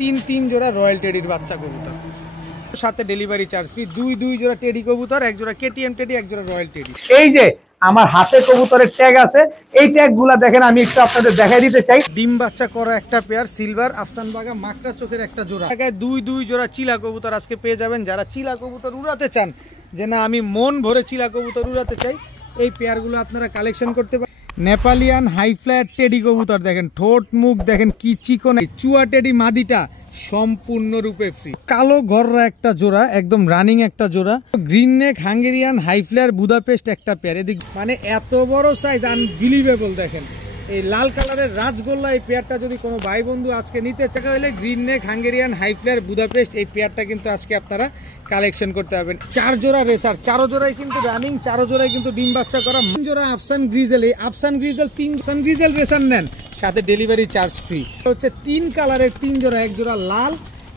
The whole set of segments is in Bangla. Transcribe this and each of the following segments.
তিন জোড়া রয়্যাল টেডির বাচ্চা কবুতর, সাথে ডেলিভারি চার্জ ফ্রি। দুই জোড়া টেডি কবুতর, এক জোড়া কেটিএম টেডি, এক জোড়া রয়্যাল টেডি। এই যে আমার হাতে কবুতরের ট্যাগ আছে, এই ট্যাগগুলা দেখেন আমি একটু আপনাদের দেখাই দিতে চাই। ডিম বাচ্চা করা একটা পেয়ার সিলভার আফসান বাগা মাকড়া চোখের একটা জোড়া, দুই জোড়া চিলা কবুতর আজকে পেয়ে যাবেন। যারা চিলা কবুতর উড়াতে চান, যে না আমি মন ভরে চিলা কবুতর উড়াতে চাই, এই পেয়ারগুলো আপনারা কালেকশন করতে পারেন। নেপালিয়ান হাই ফ্ল্যাট টেডি কবুতর দেখেন, ঠোঁট মুখ দেখেন কি চিকন। চুয়া টেডি মাদিটা সম্পূর্ণরূপে ফ্রি। কালো ঘররা একটা জোড়া, একদম রানিং একটা জোড়া। Green neck Hungarian high flyer Budapest একটা পেয়ার। এদিক মানে এত বড় সাইজ, আনবিলিভেবল। দেখেন এই লাল কালারের রাজগোল্লা, এই পেয়ারটা যদি কোনো ভাই বন্ধু আজকে নিতে চাকা হলে green neck Hungarian high flyer Budapest এই পেয়ারটা কিন্তু আজকে আপনারা কালেকশন করতে পারবেন। 4 জোড়া রেসার, 4 জোড়াই কিন্তু রানিং, 4 জোড়াই কিন্তু ডিম বাচ্চা করা। 3 জোড়া আফসান গ্রিজেল, এই আফসান গ্রিজেল 3 আফসান গ্রিজেল রেসার নেন, সাথে ডেলিভারি চার্জ ফ্রি। হচ্ছে 3 কালারের 3 জোড়া, এক জোড়া লাল,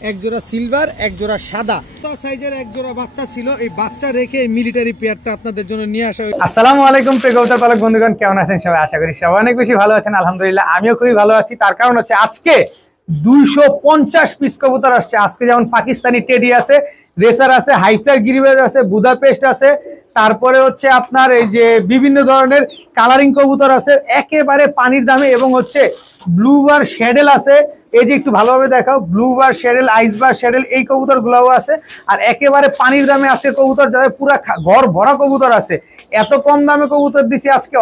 এক জোড়া সিলভার, এক জোড়া সাদা সাইজের এক জোড়া বাচ্চা ছিল। এই বাচ্চা রেখে এই মিলিটারি পেয়ারটা আপনাদের জন্য নিয়ে আসা হয়েছে। আসসালামু আলাইকুম প্রিয় কবুতর পালক বন্ধুগণ, কেমন আছেন সবাই? আশা করি সবাই অনেক বেশি ভালো আছেন। আলহামদুলিল্লাহ আমিও খুবই ভালো আছি। তার কারণ হচ্ছে আজকে 250 পিস কবুতর আসছে। আজকে যেমন পাকিস্তানি টেডি আছে, রেসার আছে, হাইফ্লার গিরিবাজ আছে, বুদাপেস্ট আছে, তারপরে হচ্ছে আপনার এই যে বিভিন্ন ধরনের কালারিং কবুতর আছে একেবারে পানির দামে, এবং হচ্ছে ব্লু বার শ্যাডেল আছে। এই যে একটু ভালোভাবে দেখাও, ব্লু বার শ্যাডেল, আইস বার শ্যাডেল, এই কবুতর গুলাও আছে। আর একেবারে পানির দামে আছে কবুতর, যাদের পুরা ঘর ভরা কবুতর আছে। এত কম দামে কবুতর দিছি আজকে,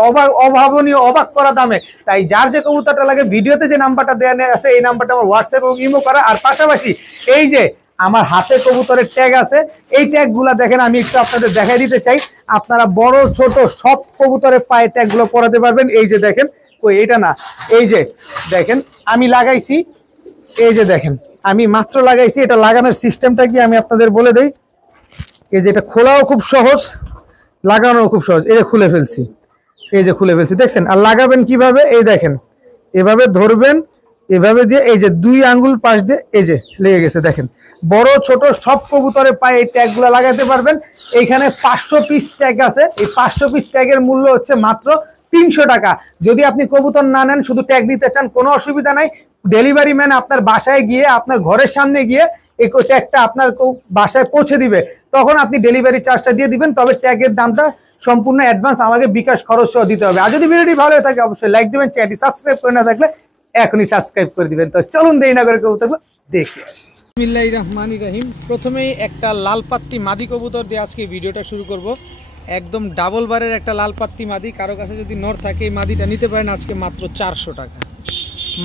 অভাবনীয়, অবাক করা দামে। তাই যার যে কবুতরটা লাগে, ভিডিওতে যে নাম্বারটা দেওয়া আছে এই নাম্বারটা আমার হোয়াটসঅ্যাপ এবং ইমো করা। আর পাশাপাশি এই যে আমার হাতে কবুতরের ট্যাগ আছে, এই ট্যাগ গুলা দেখেন আমি একটু আপনাদের দেখাই দিতে চাই। আপনারা বড় ছোট সব কবুতরের পায়ে ট্যাগ গুলো পরাতে পারবেন। এই যে দেখেন, ওই এটা না, এই যে দেখেন আমি লাগাইছি, এই যে দেখেন আমি মাত্র লাগাইছি। এটা লাগানোর সিস্টেমটা কি আমি আপনাদের বলে দেই। এই যে এটা খোলাও খুব সহজ, লাগানোও খুব সহজ। এই যে খুলে ফেলছি, এই যে খুলে ফেলছি, দেখছেন। আর লাগাবেন কিভাবে, এই দেখেন এভাবে ধরবেন, এভাবে দিয়ে এই যে 2 আঙ্গুল পাশ দিয়ে এই যে লেগে গেছে। দেখেন বড় ছোট সব কবুতরের পায়ে এই ট্যাগগুলো লাগাতে পারবেন। এইখানে 500 পিস ট্যাগ আছে। এই 500 পিস ট্যাগের মূল্য হচ্ছে মাত্র 300 টাকা। যদি আপনি কবুতর না নেন, শুধু ট্যাগ নিতে চান, কোনো অসুবিধা নাই। ডেলিভারি ম্যান আপনার বাসায় গিয়ে, আপনার ঘরের সামনে গিয়ে এই ট্যাগটা আপনার বাসায় পৌঁছে দিবে। তখন আপনি ডেলিভারি চার্জটা দিয়ে দিবেন। তবে ট্যাগের দামটা সম্পূর্ণ অ্যাডভান্স আমাকে বিকাশ খরচ সহ দিতে হবে। আর যদি ভিডিওটি ভালো হয়ে থাকে অবশ্যই লাইক দিবেন, চ্যানেলটি সাবস্ক্রাইব করে না থাকলে এখনই সাবস্ক্রাইব করে দিবেন। তো চলুন দেরি না করে কবুতরগুলো দেখে আসি। বিসমিল্লাহির রহমানির রহিম। প্রথমেই একটা লাল পাত্তি মাদি কবুতর দিয়ে আজকে ভিডিওটা শুরু করব। একদম ডাবল বারের একটা লাল পাত্তি মাদি, কারো কাছে যদি নর থাকে এই মাদিটা নিতে পারেন আজকে মাত্র 400 টাকা।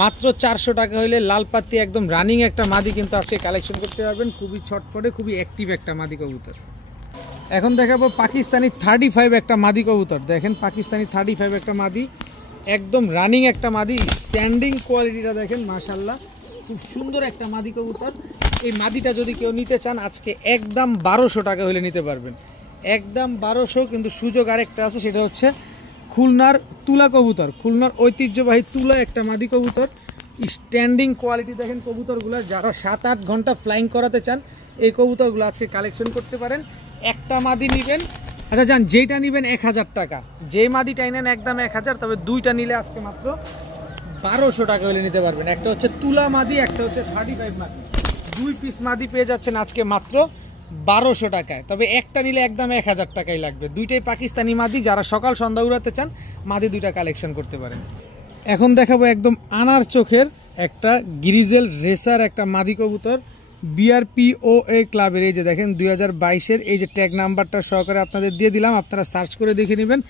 মাত্র 400 টাকা হইলে লাল পাত্তি একদম রানিং একটা মাদি কিন্তু আজকে কালেকশন করতে পারবেন। খুবই ছটফটে, খুবই অ্যাক্টিভ একটা মাদি কবুতর। এখন দেখাবো পাকিস্তানি 35 একটা মাদি কবুতর। দেখেন পাকিস্তানি 35 একটা মাদি, একদম রানিং একটা মাদি। স্ট্যান্ডিং কোয়ালিটিটা দেখেন, মাশাআল্লাহ খুব সুন্দর একটা মাদি কবুতর। এই মাদিটা যদি কেউ নিতে চান আজকে একদম 1200 টাকা হলে নিতে পারবেন, একদম 1200। কিন্তু সুযোগ আরেকটা আছে, সেটা হচ্ছে খুলনার তুলা কবুতর, খুলনার ঐতিহ্যবাহী তুলা একটা মাদি কবুতর। স্ট্যান্ডিং কোয়ালিটি দেখেন কবুতরগুলো। যারা 7-8 ঘন্টা ফ্লাইং করাতে চান এই কবুতরগুলো আজকে কালেকশন করতে পারেন। একটা মাদি নেবেন, আচ্ছা যান যেইটা নেবেন 1000 টাকা, যেই মাদিটাই নেন একদম 1000। তবে দুইটা নিলে আজকে মাত্র 1200 টাকা হলে নিতে পারবেন। একটা হচ্ছে তুলা মাদি, একটা হচ্ছে 35 মাদি। 2 পিস মাদি পেয়ে যাচ্ছেন আজকে মাত্র 1200 টাকায়। তবে একটা নিলে একদম 1000 টাকাই লাগবে। দুইটাই পাকিস্তানি মাদি। যারা সকাল সন্ধ্যা উড়াতে চান মাদি দুইটা কালেকশন করতে পারেন। এখন দেখাবো একদম আনার চোখের একটা গ্রিজেল রেসার একটা মাদি কবুতর, BRPOA ক্লাবের। এই যে দেখেন 2022-এর এই যে ট্যাগ নাম্বারটা সহকারে আপনাদের দিয়ে দিলাম, আপনারা সার্চ করে দেখে নেবেন।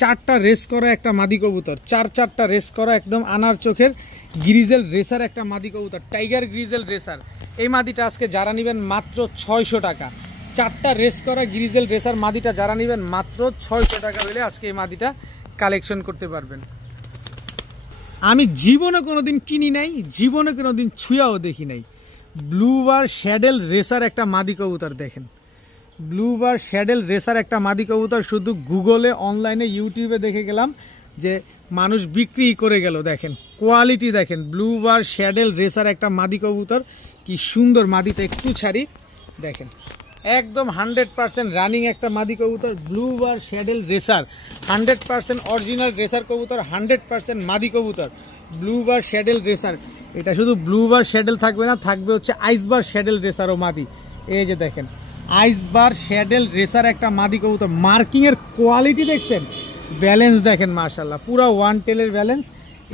4টা রেস করা একটা মাদি কবুতর, 4টা রেস করা একদম আনার চোখের গ্রিজেল রেসার একটা মাদি কবুতর, টাইগার গ্রিজেল রেসার। এই মাদিটা আজকে যারা নেবেন মাত্র 600 টাকা। 4টা রেস করা গ্রিজেল রেসার মাদিটা যারা নেবেন মাত্র 600 টাকা হলে আজকে এই মাদিটা কালেকশন করতে পারবেন। আমি জীবনে কোনোদিন কিনি নাই, জীবনে কোনোদিন ছুঁয়াও দেখি নাই। ব্লু বার শ্যাডেল রেসার একটা মাদি কবুতর দেখেন, ব্লু বার শ্যাডেল রেসার একটা মাদি কবুতর। শুধু গুগলে, অনলাইনে, ইউটিউবে দেখে গেলাম যে মানুষ বিক্রি করে গেল। দেখেন কোয়ালিটি দেখেন, ব্লু বার শ্যাডেল রেসার একটা মাদি কবুতর। কি সুন্দর মাদিটা, একটু ছাড়ি দেখেন, একদম 100% রানিং একটা মাদি কবুতর। ব্লু বার শ্যাডেল রেসার 100% অরিজিনাল রেসার কবুতর, 100% মাদি কবুতর। ব্লু বার শ্যাডেল রেসার এটা শুধু ব্লুবার শ্যাডেল থাকবে না, থাকবে হচ্ছে আইসবার শ্যাডেল রেসারও মাদি। এই যে দেখেন আইসবার শ্যাডেল রেসার একটা মাদি কবুতর, মার্কিং এর কোয়ালিটি দেখছেন, ব্যালেন্স দেখেন মাশাআল্লাহ, পুরো ওয়ান টেলের ব্যালেন্স।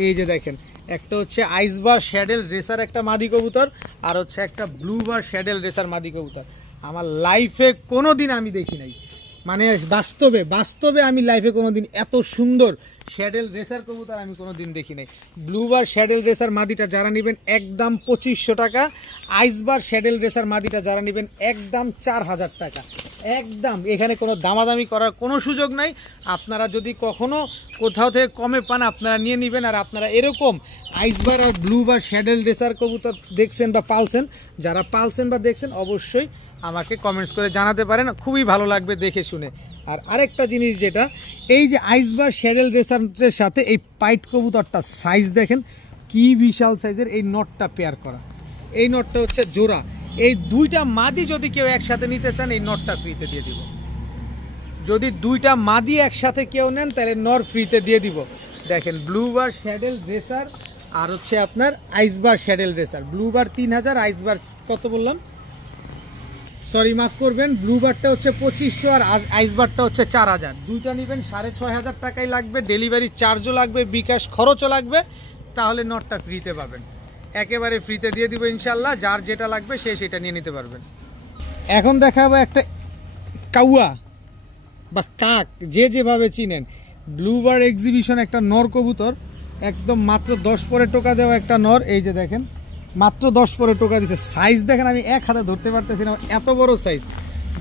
এই যে দেখেন একটা হচ্ছে আইসবার শ্যাডেল রেসার একটা মাদি কবুতর, আর হচ্ছে একটা ব্লুবার শ্যাডেল রেসার মাদি কবুতর। আমার লাইফে কোনো দিন আমি দেখি নাই, মানে বাস্তবে আমি লাইফে কোনোদিন এত সুন্দর শ্যাডেল রেসার কবুতর আমি কোনোদিন দেখি নাই। ব্লুবার শ্যাডেল রেসার মাদিটা যারা নেবেন একদম 2500 টাকা, আইসবার শ্যাডেল রেসার মাদিটা যারা নেবেন একদম 4000 টাকা, একদম। এখানে কোনো দামাদামি করার কোনো সুযোগ নাই। আপনারা যদি কখনো কোথাও থেকে কমে পান আপনারা নিয়ে নেবেন। আর আপনারা এরকম আইসবার আর ব্লুবার শ্যাডেল রেসার কবুতর দেখছেন বা পালছেন, যারা পালছেন বা দেখছেন অবশ্যই আমাকে কমেন্টস করে জানাতে পারেন, খুবই ভালো লাগবে দেখে শুনে। আর আরেকটা জিনিস যেটা, এই যে আইসবার শ্যাডেল রেসারের সাথে এই পাইট কবুতরটা সাইজ দেখেন কি বিশাল সাইজের। এই নটটা পেয়ার করা, এই নটটা হচ্ছে জোড়া। এই দুইটা মাদি যদি কেউ একসাথে নিতে চান এই নটটা ফ্রিতে দিয়ে দিব। যদি দুইটা মাদি একসাথে কেউ নেন তাহলে নর ফ্রিতে দিয়ে দিব। দেখেন ব্লুবার শ্যাডেল রেসার আর হচ্ছে আপনার আইসবার শ্যাডেল রেসার। ব্লুবার 3000, আইসবার কত বললাম, সরি মাফ করবেন, ব্লুবারটা হচ্ছে 2500 আর আইসবারটা হচ্ছে 4000। দুইটা নেবেন 6500 টাকাই লাগবে, ডেলিভারি চার্জও লাগবে, বিকাশ খরচও লাগবে, তাহলে নটটা ফ্রিতে পাবেন, একেবারে ফ্রিতে দিয়ে দিব ইনশাল্লাহ। যার যেটা লাগবে সে সেটা নিয়ে নিতে পারবেন। এখন দেখাবো একটা কাউয়া বা কাক, যে যেভাবে চিনেন, ব্লুবার এক্সিবিশন একটা নর কবুতর, একদম মাত্র 10 পরে টোকা দেওয়া একটা নর। এই যে দেখেন মাত্র 10 পরে টোকা দিছে, সাইজ দেখেন আমি এক হাতে ধরতে পারতেছি না, এত বড় সাইজ।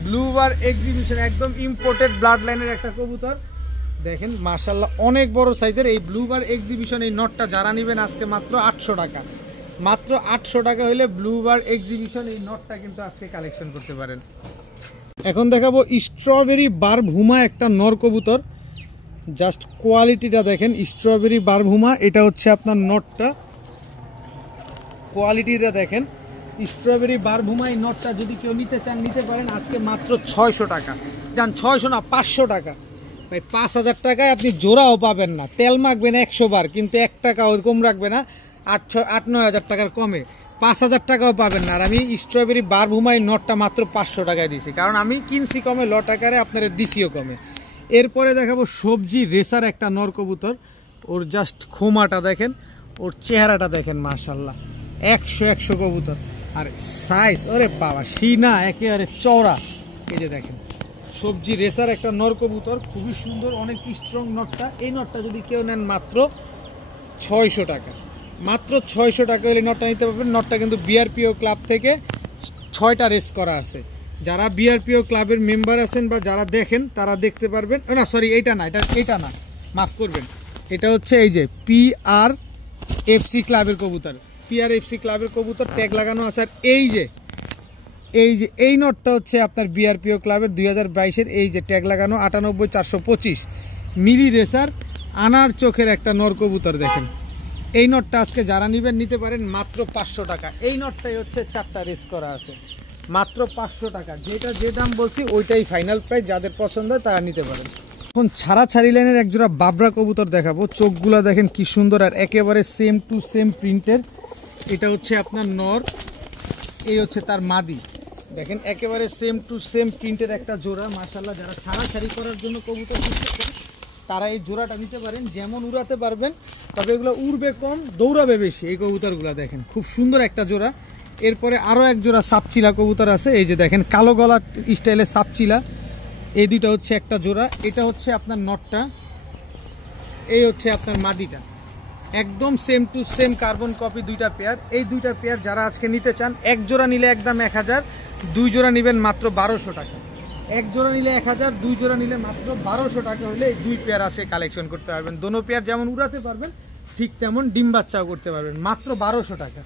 ব্লুবার এক্সিবিশন একদম ইম্পোর্টেড ব্লাড লাইনের একটা কবুতর, দেখেন মাশাআল্লাহ অনেক বড় সাইজের। এই ব্লুবার এক্সিবিশন এই নটটা যারা নেবেন আজকে মাত্র 800 টাকা, মাত্র 800 টাকা হলে ব্লুবার এক্সিবিশন এই নটটা কিন্তু আজকে কালেকশন করতে পারেন। এখন দেখাবো স্ট্রবেরি বারভুমা একটা নর কবুতর, জাস্ট কোয়ালিটিটা দেখেন, স্ট্রবেরি বারভুমা। এটা হচ্ছে আপনার নটটা, কোয়ালিটিটা দেখেন, স্ট্রবেরি বারভুমা। এই নটটা যদি কেউ নিতে চান নিতে পারেন আজকে মাত্র 600 টাকা। যান 600 না 500 টাকা ভাই, 5000 টাকায় আপনি জোড়াও পাবেন না, তেল মাখবেন 100 বার কিন্তু 1 টাকাও কম রাখবে না, 8-9 টাকার কমে 5000 টাকাও পাবেন না। আর আমি স্ট্রবেরি বারভুমাই নটটা মাত্র 500 টাকায় দিছি, কারণ আমি কিনছি কমে, লট আকারে আপনারা দিছিও কমে। এরপরে দেখাবো সবজি রেসার একটা নর কবুতর, ওর জাস্ট খোমাটা দেখেন, ওর চেহারাটা দেখেন মাশাআল্লাহ, 100 কবুতর। আর সাইজ ওরে বাবা সিনা একেবারে চওড়া। এই যে দেখেন সবজি রেসার একটা নর কবুতর, খুবই সুন্দর, অনেক স্ট্রং নটটা। এই নটটা যদি কেউ নেন মাত্র 600 টাকা, মাত্র 600 টাকা হলে নটটা নিতে পারবেন। নটটা কিন্তু বিআরপিও ক্লাব থেকে 6টা রেস করা আছে, যারা বিআরপিও ক্লাবের মেম্বার আছেন বা যারা দেখেন তারা দেখতে পারবেন। না সরি এইটা না, এটা না, মাফ করবেন, এটা হচ্ছে এই যে PRFC ক্লাবের কবুতর, PRFC ক্লাবের কবুতর, ট্যাগ লাগানো আছে। আর এই নটটা হচ্ছে আপনার বিআরপিও ক্লাবের 2022-এর, এই যে ট্যাগ লাগানো 98425 মিলি রেসার আনার চোখের একটা নর কবুতর। দেখেন এই নটটা আজকে যারা নেবেন নিতে পারেন মাত্র 500 টাকা। এই নটটাই হচ্ছে 4টা রেস করা আছে, মাত্র 500 টাকা। যেটা যে দাম বলছি ওইটাই ফাইনাল প্রাইস, যাদের পছন্দ হয় তারা নিতে পারেন। এখন ছাড়ি লাইনের একজোড়া বাবরা কবুতর দেখাবো, চোখগুলা দেখেন কি সুন্দর, আর একেবারে সেম টু সেম প্রিন্টের। এটা হচ্ছে আপনার নর, এই হচ্ছে তার মাদি, দেখেন একেবারে সেম টু সেম প্রিন্টের একটা জোড়া মাশাআল্লাহ। যারা ছাড়ি করার জন্য কবুতর খুঁজছেন তারা এই জোড়াটা নিতে পারেন, যেমন উড়াতে পারবেন, তবে এগুলো উড়বে কম, দৌড়াবে বেশি। এই কবুতরগুলো দেখেন খুব সুন্দর একটা জোড়া। এরপরে আরও এক জোড়া সাপচিলা কবুতর আছে, এই যে দেখেন কালো গলা স্টাইলের সাপচিলা, এই দুইটা হচ্ছে একটা জোড়া। এটা হচ্ছে আপনার নটটা, এই হচ্ছে আপনার মাদিটা, একদম same to same carbon copy দুইটা পেয়ার। এই দুইটা পেয়ার যারা আজকে নিতে চান, এক জোড়া নিলে একদম 1000, 2 জোড়া নেবেন মাত্র 1200 টাকা। এক জোড়া নিলে 1000, 2 জোড়া নিলে মাত্র 1200 টাকা হলে এই 2 পেয়ার আসে কালেকশন করতে পারবেন। দোনো পেয়ার যেমন উড়াতে পারবেন ঠিক তেমন ডিম বাচ্চাও করতে পারবেন, মাত্র 1200 টাকা।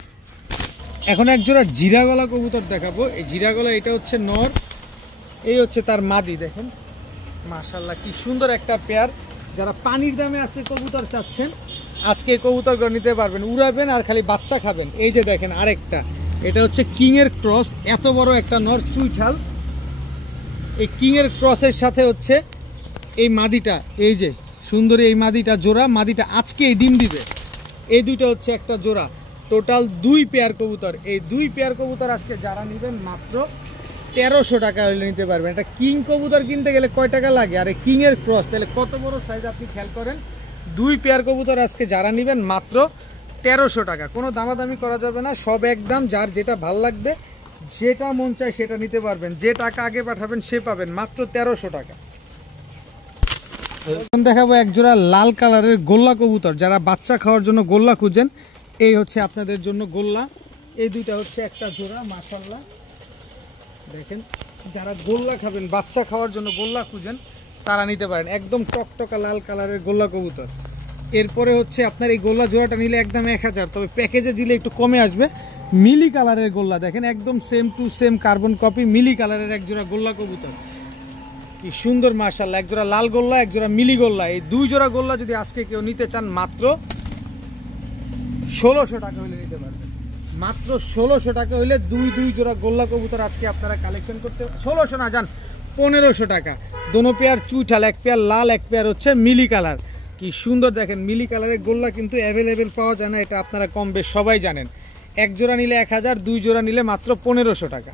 এখন এক জোড়া জিরা গলা কবুতর দেখাবো। এই জিরা গলা এটা হচ্ছে নর, এই হচ্ছে তার মাদি, দেখেন মাশাআল্লাহ কি সুন্দর একটা পেয়ার। যারা পানির দামে আছে কবুতর চাচ্ছেন আজকে কবুতরগুলো নিতে পারবেন, উড়াবেন আর খালি বাচ্চা খাবেন। এই যে দেখেন আরেকটা, এটা হচ্ছে কিং এর ক্রস, এত বড় একটা নর চুইঠাল। এই কিং এর ক্রসের সাথে হচ্ছে এই মাদিটা, এই যে সুন্দরী এই মাদিটা জোড়া, মাদিটা আজকে এই ডিম দিবে। এই দুইটা হচ্ছে একটা জোড়া, টোটাল 2 পেয়ার কবুতর। এই 2 পেয়ার কবুতর আজকে যারা নেবেন মাত্র 1300 টাকা হলে নিতে পারবেন। এটা কিং কবুতর কিনতে গেলে কয় টাকা লাগে, আর কিং এর ক্রস, তাহলে কত বড় সাইজ আপনি খেয়াল করেন। 2 পেয়ার কবুতর আজকে যারা নেবেন মাত্র 1300 টাকা, কোনো দামাদামি করা যাবে না, সব একদম। যার যেটা ভাল লাগবে, যেটা মন চায় সেটা নিতে পারবেন, যে টাকা আগে পাঠাবেন সে পাবেন মাত্র 1300 টাকা। এখন দেখাবো এক জোড়া লাল কালারের গোল্লা কবুতর। যারা বাচ্চা খাওয়ার জন্য গোল্লা খুঁজেন, এই হচ্ছে আপনাদের জন্য গোল্লা। এই দুইটা হচ্ছে একটা জোড়া, মাশাআল্লাহ দেখেন। যারা গোল্লা খাবেন, বাচ্চা খাওয়ার জন্য গোল্লা খুঁজেন, তারা নিতে পারেন। একদম টকটকা লাল কালারের গোল্লা কবুতর। এরপরে হচ্ছে আপনার এই গোল্লা জোড়াটা নিলে একদম 1000, তবে প্যাকেজে দিলে একটু কমে আসবে। মিলি কালারের গোল্লা দেখেন, একদম same to same carbon copy মিলি কালারের এক জোড়া গোল্লা কবুতর, কি সুন্দর মাশাআল্লাহ। এক জোড়া লাল গোল্লা, এক জোড়া মিলি গোল্লা। এই 2 জোড়া গোল্লা যদি আজকে কেউ নিতে চান মাত্র 1600 টাকা হলে নিতে পারবেন। মাত্র 1600 টাকা হলে 2 জোড়া গোল্লা কবুতর আজকে আপনারা কালেকশন করতে, 1600 না যান 1500 টাকা। দোনো পেয়ার চুইঠাল, এক পেয়ার লাল, এক পেয়ার হচ্ছে মিলি কালার। কি সুন্দর দেখেন, মিলি কালারের গোল্লা কিন্তু অ্যাভেলেবেল পাওয়া যায় না, এটা আপনারা কম বেশ সবাই জানেন। এক জোড়া নিলে 1000, 2 জোড়া নিলে মাত্র 1500 টাকা।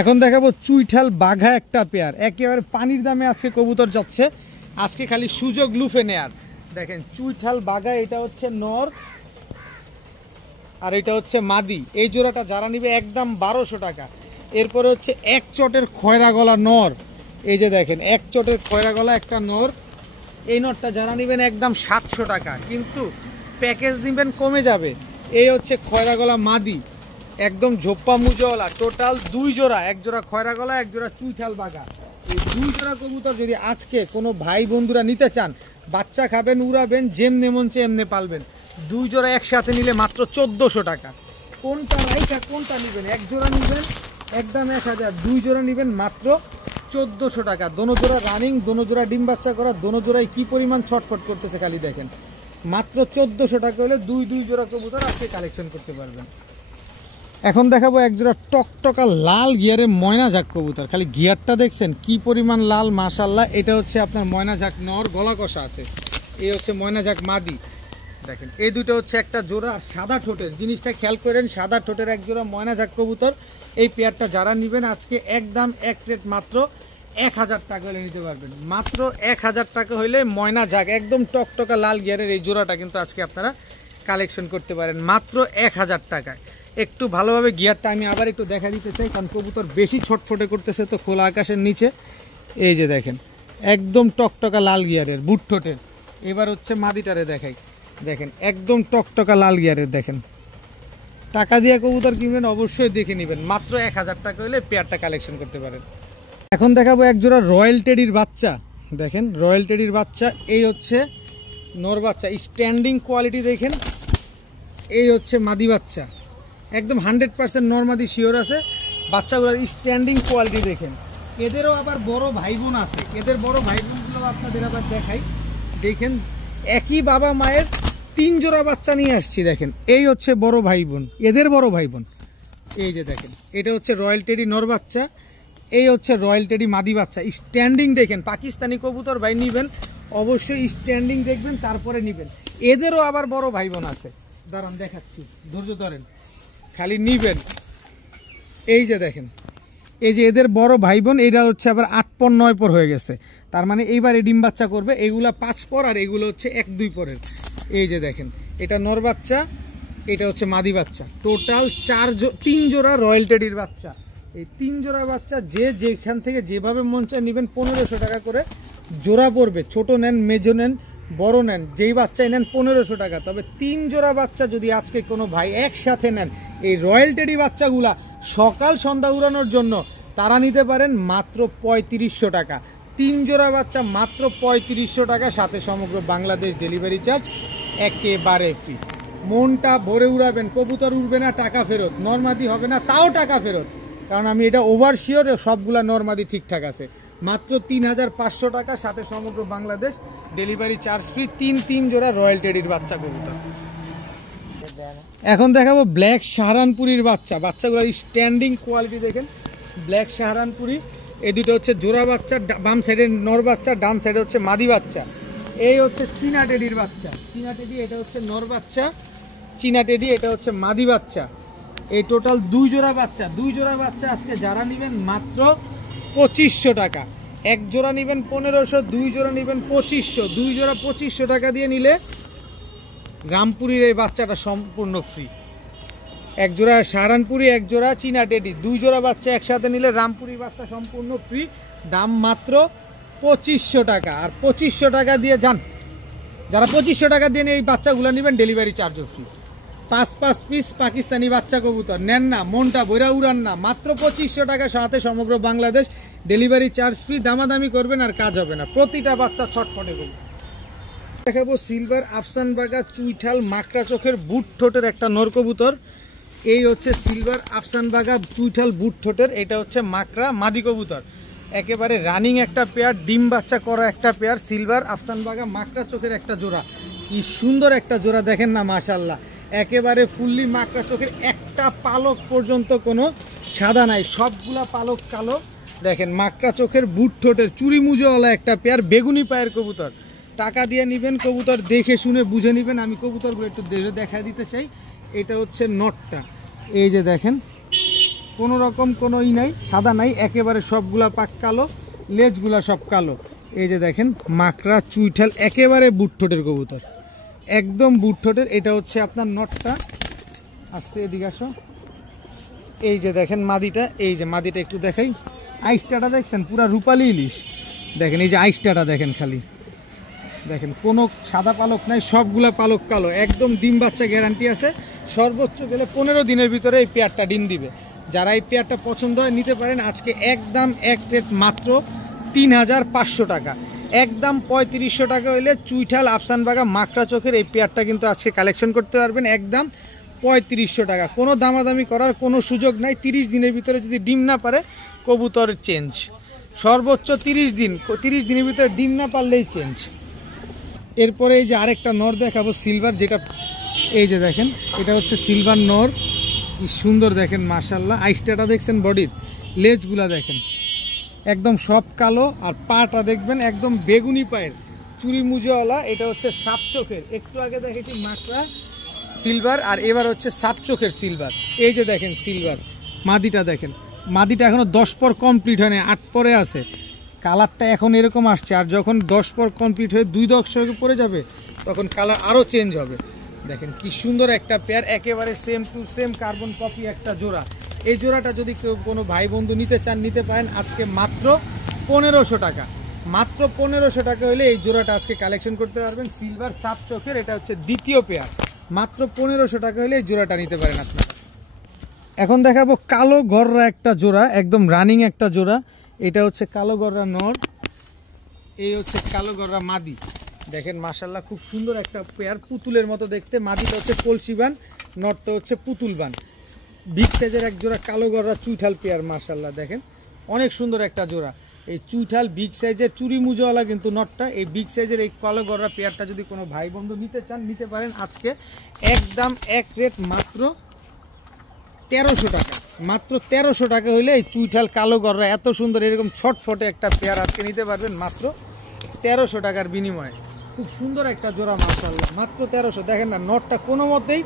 এখন দেখাবো চুইঠাল বাঘা একটা পেয়ার, একেবারে পানির দামে আজকে কবুতর যাচ্ছে। আজকে খালি সুযোগ লুফে নেয়ার। দেখেন চুইঠাল বাঘা, এটা হচ্ছে নর আর এটা হচ্ছে মাদি। এই জোড়াটা যারা নিবে একদম 1200 টাকা। এরপরে হচ্ছে এক চটের খয়রা গলা নর, এই যে দেখেন এক চটের খয়রা গলা একটা নর। এই নরটা যারা নিবেন একদম 700 টাকা, কিন্তু প্যাকেজ নিবেন কমে যাবে। এই হচ্ছে খয়রা গলা মাদি, একদম ঝোপ্পা মুজওয়ালা। টোটাল 2 জোড়া, এক জোড়া খয়রা গলা, এক জোড়া চুইঠাল বাঘা। এই 2 জোড়া কবুতর যদি আজকে কোনো ভাই বন্ধুরা নিতে চান, বাচ্চা খাবেন, উড়াবেন, যেমনে মন চেয়ে এমনে পালবেন, 2 জোড়া একসাথে নিলে মাত্র 1400 টাকা। কোনটা রাইখা কোনটা নেবেন? এক জোড়া নেবেন একদম 1000, 2 জোড়া নেবেন মাত্র 1400 টাকা। দোনো জোড়া রানিং, দোনো জোড়া ডিম বাচ্চা করা, দোনো জোড়ায় কি পরিমাণ ছটফট করতেছে খালি দেখেন। মাত্র 1400 টাকা হলে 2 জোড়া কবুতর আজকে কালেকশন করতে পারবেন। এখন দেখাবো এক জোড়া টকটকা লাল গিয়ারের ময়না ঝাক কবুতর। খালি গিয়ারটা দেখছেন কি পরিমাণ লাল, মাশাআল্লাহ। এটা হচ্ছে আপনার ময়না ঝাক নর, গলা কষা আছে। এই হচ্ছে ময়না ঝাক মাদি। দেখেন এই দুটো হচ্ছে একটা জোড়া সাদা ঠোঁটের, জিনিসটা খেয়াল করেন, সাদা ঠোঁটের এক জোড়া ময়না ঝাক কবুতর। এই পেয়ারটা যারা নেবেন আজকে একদম এক রেট মাত্র 1000 টাকা হলে নিতে পারবেন। মাত্র 1000 টাকা হইলে ময়না ঝাক একদম টকটকা লাল গিয়ারের এই জোড়াটা কিন্তু আজকে আপনারা কালেকশন করতে পারেন মাত্র 1000 টাকায়। একটু ভালোভাবে গিয়ারটা আমি আবার একটু দেখা দিতে চাই, কারণ কবুতর বেশি ছটফটে করতেছে তো খোলা আকাশের নিচে। এই যে দেখেন একদম টকটকা লাল গিয়ারের বুট ঠোঁটের। এবার হচ্ছে মাদিটারে দেখাই, দেখেন একদম টকটকা লাল গিয়ারের। দেখেন টাকা দিয়ে কবুতর কিনবেন অবশ্যই দেখে নেবেন, মাত্র 1000 টাকা হলে পেয়ারটা কালেকশন করতে পারেন। এখন দেখাবো এক জোড়া রয়্যাল টেডির বাচ্চা। দেখেন রয়্যাল টেডির বাচ্চা, এই হচ্ছে নর বাচ্চা, স্ট্যান্ডিং কোয়ালিটি দেখেন। এই হচ্ছে মাদি বাচ্চা, একদম 100% নরমাদি শিওর আছে। বাচ্চাগুলোর স্ট্যান্ডিং কোয়ালিটি দেখেন। এদেরও আবার বড় ভাই বোন আছে, এদের বড় ভাই বোনগুলো আপনাদের আবার দেখাই। দেখেন একই বাবা মায়ের 3 জোড়া বাচ্চা নিয়ে আসছি। দেখেন এই হচ্ছে বড় ভাই বোন, এদের বড় ভাই বোন। এই যে দেখেন এটা হচ্ছে রয়্যাল টেডি নর বাচ্চা, এই হচ্ছে রয়্যাল টেডি মাদি বাচ্চা। স্ট্যান্ডিং দেখেন, পাকিস্তানি কবুতর ভাই নিবেন অবশ্যই স্ট্যান্ডিং দেখবেন তারপরে নিবেন। এদেরও আবার বড় ভাই বোন আছে, দাঁড়ান দেখাচ্ছি, ধৈর্য ধরেন, খালি নিবেন। এই যে দেখেন এই যে এদের বড় ভাই বোন, এটা হচ্ছে আবার 8 পর 9 পর হয়ে গেছে, তার মানে এইবারে ডিম বাচ্চা করবে। এগুলা 5 পর আর এগুলো হচ্ছে 1-2 পরের। এই যে দেখেন এটা নর বাচ্চা, এটা হচ্ছে মাদি বাচ্চা। টোটাল 3 জোড়া রয়্যাল টেডির বাচ্চা। এই 3 জোড়া বাচ্চা যে যেখান থেকে যেভাবে মন চায় নেবেন, 1500 টাকা করে জোড়া পড়বে। ছোট নেন, মেজো নেন, বড় নেন, যেই বাচ্চাই নেন 1500 টাকা। তবে 3 জোড়া বাচ্চা যদি আজকে কোনো ভাই একসাথে নেন, এই রয়্যাল টেডি বাচ্চাগুলা সকাল সন্ধ্যা উড়ানোর জন্য, তারা নিতে পারেন মাত্র 3500 টাকা। 3 জোড়া বাচ্চা মাত্র 3500 টাকা, সাথে সমগ্র বাংলাদেশ ডেলিভারি চার্জ একেবারে ফ্রি। মনটা ভরে উড়াবেন, কবুতর উড়বে না টাকা ফেরত, নরমাদি হবে না তাও টাকা ফেরত, কারণ আমি এটা ওভার শিওর সবগুলা নরমাদি ঠিকঠাক আছে। মাত্র 3500 টাকা, সাথে সমগ্র বাংলাদেশ ডেলিভারি চার্জ ফ্রি। 3 জোড়া রয়্যাল টেডির বাচ্চা কবুতর। এখন দেখাবো ব্ল্যাক সাহারানপুরীর বাচ্চা। বাচ্চাগুলোর স্ট্যান্ডিং কোয়ালিটি দেখেন, ব্ল্যাক সাহারানপুরি। এই দুটো হচ্ছে জোড়া বাচ্চা, বাম সাইডে নর বাচ্চা, ডান সাইডে হচ্ছে মাদি বাচ্চা। এই হচ্ছে চীনা টেডির বাচ্চা, চীনা টেডি, এটা হচ্ছে নর বাচ্চা। চীনা টেডি, এটা হচ্ছে মাদি বাচ্চা। এই টোটাল 2 জোড়া বাচ্চা আজকে যারা নেবেন মাত্র 2500 টাকা। 1 জোড়া নেবেন 1500, 2 জোড়া নেবেন 2500। 2 জোড়া 2500 টাকা দিয়ে নিলে রামপুরীর এই বাচ্চাটা সম্পূর্ণ ফ্রি। 1 জোড়া সাহারানপুরি, 1 জোড়া চীনা টেডি, 2 জোড়া বাচ্চা একসাথে নিলে রামপুরি বাচ্চা সম্পূর্ণ ফ্রি। দাম মাত্র 2500 টাকা। আর 2500 টাকা দিয়ে যান, যারা 2500 টাকা দিয়ে এই বাচ্চাগুলো নেবেন ডেলিভারি চার্জও ফ্রি। 5 পিস পাকিস্তানি বাচ্চা কবুতর নেন না, মনটা বইরা উড়ান না, মাত্র 2500 টাকা, সাথে সমগ্র বাংলাদেশ ডেলিভারি চার্জ ফ্রি। দামাদামি করবেন আর কাজ হবে না, প্রতিটা বাচ্চা ছটফটে করবে। দেখাবো সিলভার আফসান বাগা চুইঠাল মাকড়া চোখের বুট ঠোঁটের একটা নর কবুতর। এই হচ্ছে সিলভার আফসান বাগা চুইঠাল বুট ঠোঁটের, এটা হচ্ছে মাকড়া মাদি কবুতর। একেবারে রানিং একটা পেয়ার, ডিম বাচ্চা করা একটা পেয়ার, সিলভার আফসান বাগা মাকড়া চোখের একটা জোড়া। কি সুন্দর একটা জোড়া দেখেন না, মাশাআল্লাহ। একেবারে ফুললি মাকড়া চোখের, একটা পালক পর্যন্ত কোনো সাদা নাই, সবগুলা পালক কালো। দেখেন মাকড়া চোখের বুট ঠোঁটের চুরি মুজোওয়ালা একটা পেয়ার, বেগুনি পায়ের কবুতর। টাকা দিয়ে নেবেন, কবুতর দেখে শুনে বুঝে নেবেন। আমি কবুতরগুলো একটু দেখা দিতে চাই। এটা হচ্ছে নটটা, এই যে দেখেন কোনো রকম কোনো নাই, সাদা নাই, একেবারে সবগুলা পাক কালো, লেজগুলা সব কালো। এই যে দেখেন মাকড়া চুইঠাল, একেবারে বুট ঠোঁটের কবুতর, একদম বুট ঠোঁটের। এটা হচ্ছে আপনার নটটা। আস্তে এদিকে আসো। এই যে দেখেন মাদিটা, এই যে মাদিটা একটু দেখাই। আইসটাটা দেখছেন পুরা রূপালি ইলিশ। দেখেন এই যে আইসটাটা দেখেন, খালি দেখেন কোনো সাদা পালক নাই, সবগুলা পালক কালো, একদম ডিম বাচ্চা গ্যারান্টি আছে। সর্বোচ্চ গেলে 15 দিনের ভিতরে এই পেয়ারটা ডিম দিবে। যারা এই পেয়ারটা পছন্দ হয় নিতে পারেন। আজকে একদম এক রেট মাত্র 3500 টাকা, একদম 3500 টাকা হইলে চুইঠাল আফসান বাগা মাকড়া চোখের এই পেয়ারটা কিন্তু আজকে কালেকশন করতে পারবেন একদম 3500 টাকা। কোনো দামাদামি করার কোনো সুযোগ নাই। 30 দিনের ভিতরে যদি ডিম না পারে কবুতর চেঞ্জ, সর্বোচ্চ 30 দিনের ভিতরে ডিম না পারলেই চেঞ্জ। এরপরে এই যে আরেকটা নর দেখাবো সিলভার, যেটা এই যে দেখেন এটা হচ্ছে সিলভার নর। কি সুন্দর দেখেন মাশাআল্লাহ। আইসটাটা দেখছেন, বডির লেজগুলা দেখেন একদম সব কালো, আর পাটা দেখবেন একদম বেগুনি পায়ের, চুরি মুজোওয়ালা। এটা হচ্ছে সাপ চোখের, একটু আগে দেখেছি মাকড়া সিলভার, আর এবার হচ্ছে সাপ চোখের সিলভার। এই যে দেখেন সিলভার মাদিটা দেখেন, মাদিটা এখনো 10 পর কমপ্লিট হয়নি, 8 পরে আছে। কালারটা এখন এরকম আসছে, আর যখন 10 পর কমপ্লিট হয়ে 2 পরে যাবে তখন কালার আরও চেঞ্জ হবে। দেখেন কি সুন্দর একটা পেয়ার, একেবারে same to same carbon copy একটা জোড়া। এই জোড়াটা যদি কেউ কোনো ভাই বন্ধু নিতে চান নিতে পারেন আজকে মাত্র 1500 টাকা। মাত্র 1500 টাকা হলে এই জোড়াটা আজকে কালেকশন করতে পারবেন। সিলভার সাপ চোখের, এটা হচ্ছে দ্বিতীয় পেয়ার। মাত্র 1500 টাকা হলে এই জোড়াটা নিতে পারেন আপনারা। এখন দেখাবো কালো গররা একটা জোড়া, একদম রানিং একটা জোড়া। এটা হচ্ছে কালো গররা নর, এই হচ্ছে কালো গররা মাদি। দেখেন মাশাআল্লাহ খুব সুন্দর একটা পেয়ার, পুতুলের মতো দেখতে। মাদিটা হচ্ছে কলসিবান, নরটা হচ্ছে পুতুলবান। বিগ সাইজের এক জোড়া কালো গররা চুইঠাল পেয়ার, মাশাআল্লাহ দেখেন অনেক সুন্দর একটা জোড়া। এই চুইঠাল বিগ সাইজের চুরি মুজোওয়ালা কিন্তু নটটা। এই বিগ সাইজের এই কালো গররা পেয়ারটা যদি কোনো ভাই বন্ধু নিতে চান নিতে পারেন আজকে একদম এক রেট মাত্র 1300 টাকা। মাত্র 1300 টাকা হইলে এই চুইঠাল কালো গররা এত সুন্দর এরকম ছটফটে একটা পেয়ার আজকে নিতে পারবেন মাত্র 1300 টাকার বিনিময়ে। খুব সুন্দর একটা জোড়া মাশাআল্লাহ, মাত্র 1300। দেখেন না নটটা কোনো মতেই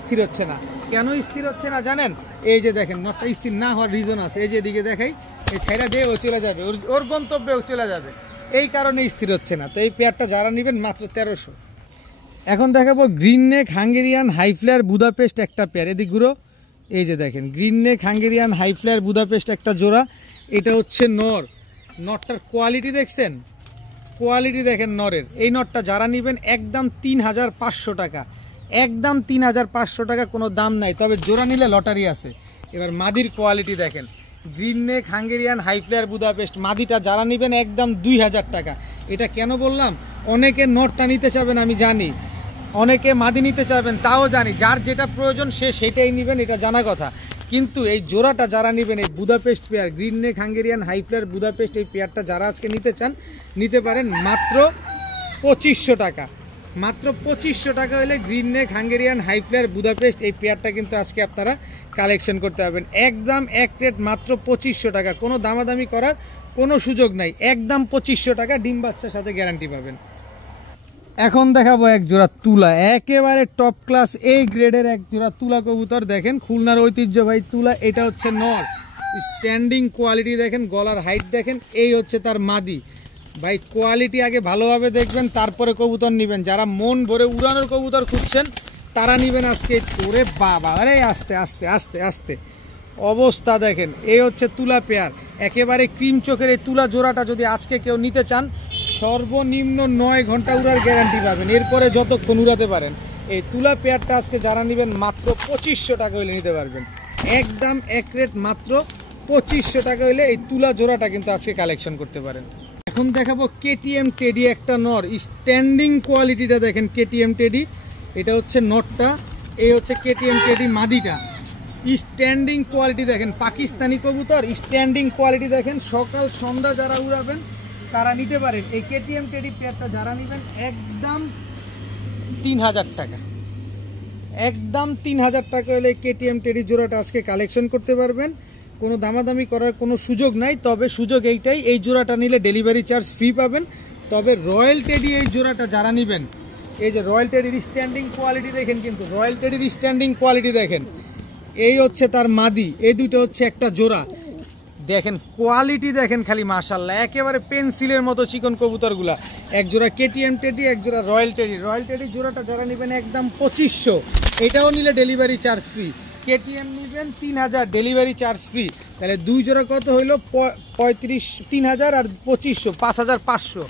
স্থির হচ্ছে না। কেন স্থির হচ্ছে না জানেন? এই যে দেখেন নটটা স্থির না হওয়ার রিজন আছে। এই যে এদিকে দেখাই, এই ছাইরা দিয়ে ও চলে যাবে, ওর গন্তব্যেও চলে যাবে, এই কারণে স্থির হচ্ছে না। তো এই পেয়ারটা যারা নেবেন মাত্র 1300। এখন দেখাবো green neck Hungarian high flyer Budapest একটা পেয়ার। এদিক ঘুরো, এই যে দেখেন green neck Hungarian high flyer Budapest একটা জোড়া। এটা হচ্ছে নর, নটটার কোয়ালিটি দেখছেন, কোয়ালিটি দেখেন নরের। এই নটটা যারা নেবেন একদম 3500 টাকা, একদম 3500 টাকা, কোনো দাম নাই। তবে জোড়া নিলে লটারি আছে। এবার মাদির কোয়ালিটি দেখেন, green neck Hungarian high flyer Budapest মাদিটা যারা নেবেন একদম 2000 টাকা। এটা কেন বললাম, অনেকে নটটা নিতে চাবেন আমি জানি, অনেকে মাদি নিতে চাবেন তাও জানি, যার যেটা প্রয়োজন সে সেটাই নেবেন, এটা জানা কথা। কিন্তু এই জোড়াটা যারা নেবেন, এই Budapest pair green neck Hungarian high flyer Budapest, এই পেয়ারটা যারা আজকে নিতে চান নিতে পারেন মাত্র 2500 টাকা। মাত্র 2500 টাকা হলে green neck Hungarian high flyer Budapest এই পেয়ারটা কিন্তু আজকে আপনারা কালেকশন করতে পারবেন একদম এক রেট মাত্র 2500 টাকা। কোনো দামাদামি করার কোনো সুযোগ নাই, একদম 2500 টাকা, ডিম বাচ্চার সাথে গ্যারান্টি পাবেন। এখন দেখাবো এক জোড়া তুলা, একেবারে টপ ক্লাস এই গ্রেডের এক জোড়া তুলা কবুতর। দেখেন খুলনার ঐতিহ্যবাহী তুলা, এটা হচ্ছে নর, স্ট্যান্ডিং কোয়ালিটি দেখেন, গলার হাইট দেখেন, এই হচ্ছে তার মাদি। ভাই কোয়ালিটি আগে ভালোভাবে দেখবেন, তারপরে কবুতর নেবেন। যারা মন ভরে উড়ানোর কবুতর খুঁজছেন তারা নেবেন আজকে। ওরে বাবা, আরে আস্তে আস্তে আস্তে আস্তে অবস্থা দেখেন। এই হচ্ছে তুলা পেয়ার, একেবারে ক্রিম চোখের এই তুলা জোড়াটা যদি আজকে কেউ নিতে চান সর্বনিম্ন 9 ঘন্টা উড়ার গ্যারান্টি পাবেন, এরপরে যতক্ষণ উড়াতে পারেন। এই তুলা পেয়ারটা আজকে যারা নেবেন মাত্র 2500 টাকা হইলে নিতে পারবেন, একদম এক রেট মাত্র 2500 টাকা হইলে এই তুলা জোড়াটা কিন্তু আজকে কালেকশন করতে পারেন। এখন দেখাবো কেটিএম টেডি একটা নর, স্ট্যান্ডিং কোয়ালিটিটা দেখেন। কেটিএম টেডি, এটা হচ্ছে নটটা, এই হচ্ছে কেটিএম টেডি মাদিটা। স্ট্যান্ডিং কোয়ালিটি দেখেন, পাকিস্তানি কবুতর, স্ট্যান্ডিং কোয়ালিটি দেখেন। সকাল সন্ধ্যা যারা উড়াবেন তারা নিতে পারেন। এই কেটিএম টেডি পেয়ারটা যারা নেবেন একদম 3000 টাকা, একদম 3000 টাকা হলে কেটিএম টেডি জোড়াটা আজকে কালেকশন করতে পারবেন। কোনো দামাদামি করার কোনো সুযোগ নাই, তবে সুযোগ এইটাই, এই জোড়াটা নিলে ডেলিভারি চার্জ ফ্রি পাবেন। তবে রয়্যাল টেডি এই জোড়াটা যারা নেবেন, এই যে রয়্যাল টেডির স্ট্যান্ডিং কোয়ালিটি দেখেন, কিন্তু রয়্যাল টেডির স্ট্যান্ডিং কোয়ালিটি দেখেন। এই হচ্ছে তার মাদি, এই দুটো হচ্ছে একটা জোড়া। দেখেন কোয়ালিটি দেখেন খালি, মাশাআল্লাহ, একেবারে পেন্সিলের মতো চিকন কবুতরগুলা। এক জোড়া কেটিএম টেডি, এক জোড়া রয়্যাল টেডি। রয়্যাল টেডি জোড়াটা যারা নেবেন একদম 2500, এটাও নিলে ডেলিভারি চার্জ ফ্রি। কেটিএম নেবেন 3000, ডেলিভারি চার্জ ফ্রি। তাহলে দুই জোড়া কত হইলো? 3000 আর 2500, 5500,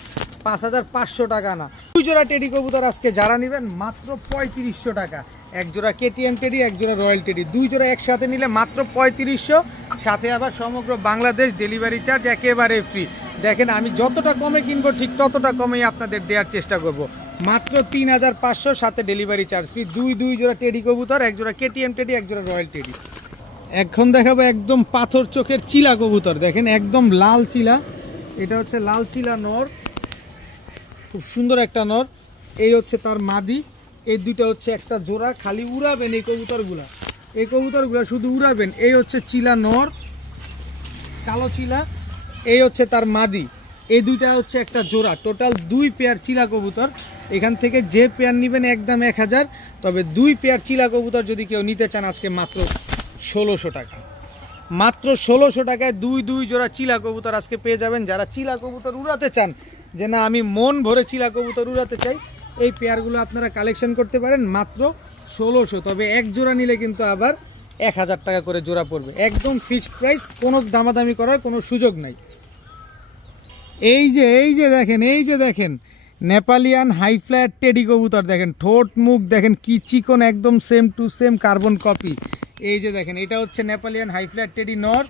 5500 টাকা না। দুই জোড়া টেডি কবুতর আজকে যারা নেবেন মাত্র 3500 টাকা। এক জোড়া কেটিএম টেডি, এক জোড়া রয়্যাল টেডি, দুই জোড়া একসাথে নিলে মাত্র 3500, সাথে আবার সমগ্র বাংলাদেশ ডেলিভারি চার্জ একেবারে ফ্রি। দেখেন আমি যতটা কমে কিনবো ঠিক ততটা কমেই আপনাদের দেওয়ার চেষ্টা করব। মাত্র 3500, সাথে ডেলিভারি চার্জ ফ্রি। দুই জোড়া টেডি কবুতর, এক জোড়া কেটিএম টেডি, এক জোড়া রয়্যাল টেডি। এখন দেখাবো একদম পাথর চোখের চিলা কবুতর, দেখেন একদম লাল চিলা। এটা হচ্ছে লাল চিলা নর, খুব সুন্দর একটা নর। এই হচ্ছে তার মাদি, এই দুইটা হচ্ছে একটা জোড়া। খালি উড়াবেন এই কবুতরগুলা, এই কবুতরগুলা শুধু উড়াবেন। এই হচ্ছে চিলা নর, কালো চিলা, এই হচ্ছে তার মাদি, এই দুইটা হচ্ছে একটা জোড়া। টোটাল 2 পেয়ার চিলা কবুতর। এখান থেকে যে পেয়ার নেবেন একদম 1000, তবে 2 পেয়ার চিলা কবুতর যদি কেউ নিতে চান আজকে মাত্র 1600 টাকা, মাত্র 1600 টাকায় দুই জোড়া চিলা কবুতর আজকে পেয়ে যাবেন। যারা চিলা কবুতর উড়াতে চান, যে না আমি মন ভরে চিলা কবুতর উড়াতে চাই, এই পেয়ারগুলো আপনারা কালেকশন করতে পারেন মাত্র 1600। তবে এক জোড়া নিলে কিন্তু আবার 1000 টাকা করে জোড়া পড়বে, একদম ফিক্সড প্রাইস, কোনো দামাদামি করার কোনো সুযোগ নাই। এই যে দেখেন, এই যে দেখেন নেপালিয়ান হাই ফ্ল্যাট টেডি কবুতর, দেখেন ঠোঁট মুখ দেখেন কি চিকন, একদম same to same carbon copy. এই যে দেখেন, এটা হচ্ছে নেপালিয়ান হাই ফ্ল্যাট টেডি নর,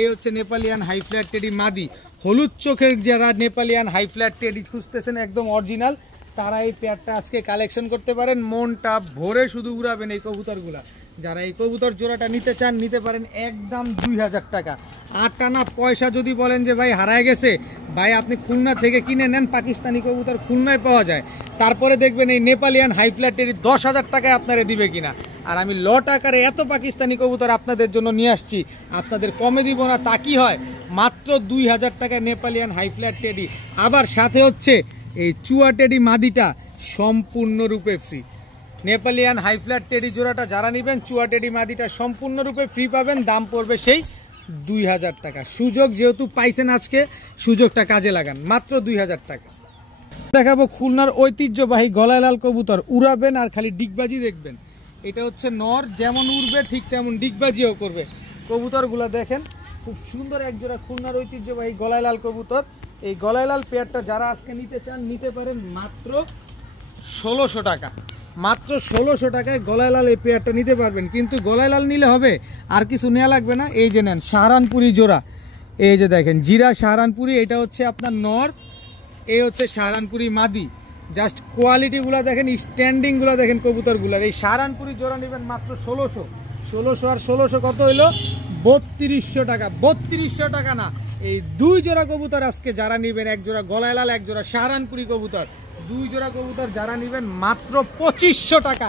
এই হচ্ছে নেপালিয়ান হাই ফ্ল্যাট টেডি মাদি। হলুদ চোখের যারা নেপালিয়ান হাই ফ্ল্যাট টেডি খুঁজতেছেন একদম অরিজিনাল, তারা এই পেয়ারটা আজকে কালেকশন করতে পারেন। মনটা ভরে শুধু উড়াবেন এই কবুতরগুলা। যারা এই কবুতর জোড়াটা নিতে চান নিতে পারেন একদম 2000 টাকা। আর টানা পয়সা যদি বলেন যে ভাই হারায় গেছে, ভাই আপনি খুলনা থেকে কিনে নেন, পাকিস্তানি কবুতর খুলনায় পাওয়া যায়, তারপরে দেখবেন এই নেপালিয়ান হাই ফ্ল্যাটের 10,000 টাকায় আপনারা দিবে কিনা। আর আমি লট আকারে এত পাকিস্তানি কবুতর আপনাদের জন্য নিয়ে আসছি, আপনাদের কমে দিব না তা কি হয়? মাত্র 2000 টাকায় নেপালিয়ান হাই ফ্ল্যাট টেডি, আবার সাথে হচ্ছে এই চুয়া টেডি মাদিটা সম্পূর্ণরূপে free. Nepalian high flat teddy জোড়াটা যারা নেবেন, চুয়া টেডি মাদিটা সম্পূর্ণরূপে ফ্রি পাবেন, দাম পড়বে সেই 2000 টাকা। সুযোগ যেহেতু পাইছেন আজকে, সুযোগটা কাজে লাগান, মাত্র 2000 টাকা। দেখাবো খুলনার ঐতিহ্যবাহী গলায় লাল কবুতর, উড়াবেন আর খালি ডিগবাজি দেখবেন। এটা হচ্ছে নর, যেমন উড়বে ঠিক তেমন ডিগবাজিও করবে। কবুতরগুলা দেখেন, খুব সুন্দর এক জোড়া খুলনার ঐতিহ্যবাহী গলায় লাল কবুতর। এই গলায় লাল পেয়ারটা যারা আজকে নিতে চান নিতে পারেন মাত্র 1600 টাকা, মাত্র 1600 টাকায় গলায় লাল এই পেয়ারটা নিতে পারবেন। কিন্তু গলায় লাল নিলে হবে, আর কিছু নেওয়া লাগবে না। এই যে নেন সাহারানপুরি জোড়া, এই যে দেখেন জিরা সাহারানপুরি, এটা হচ্ছে আপনার নর, এই হচ্ছে সাহারানপুরি মাদি। জাস্ট কোয়ালিটিগুলো দেখেন, স্ট্যান্ডিংগুলো দেখেন কবুতরগুলার। এই সাহারানপুরি জোড়া নেবেন মাত্র 1600 আর 1600 কত হইলো? 3200 টাকা। 3200 টাকা না, এই 2 জোড়া কবুতর আজকে যারা নেবেন, এক জোড়া গলায় লাল, এক জোড়া সাহারানপুরি কবুতর, 2 জোড়া কবুতর যারা নেবেন মাত্র 2500 টাকা,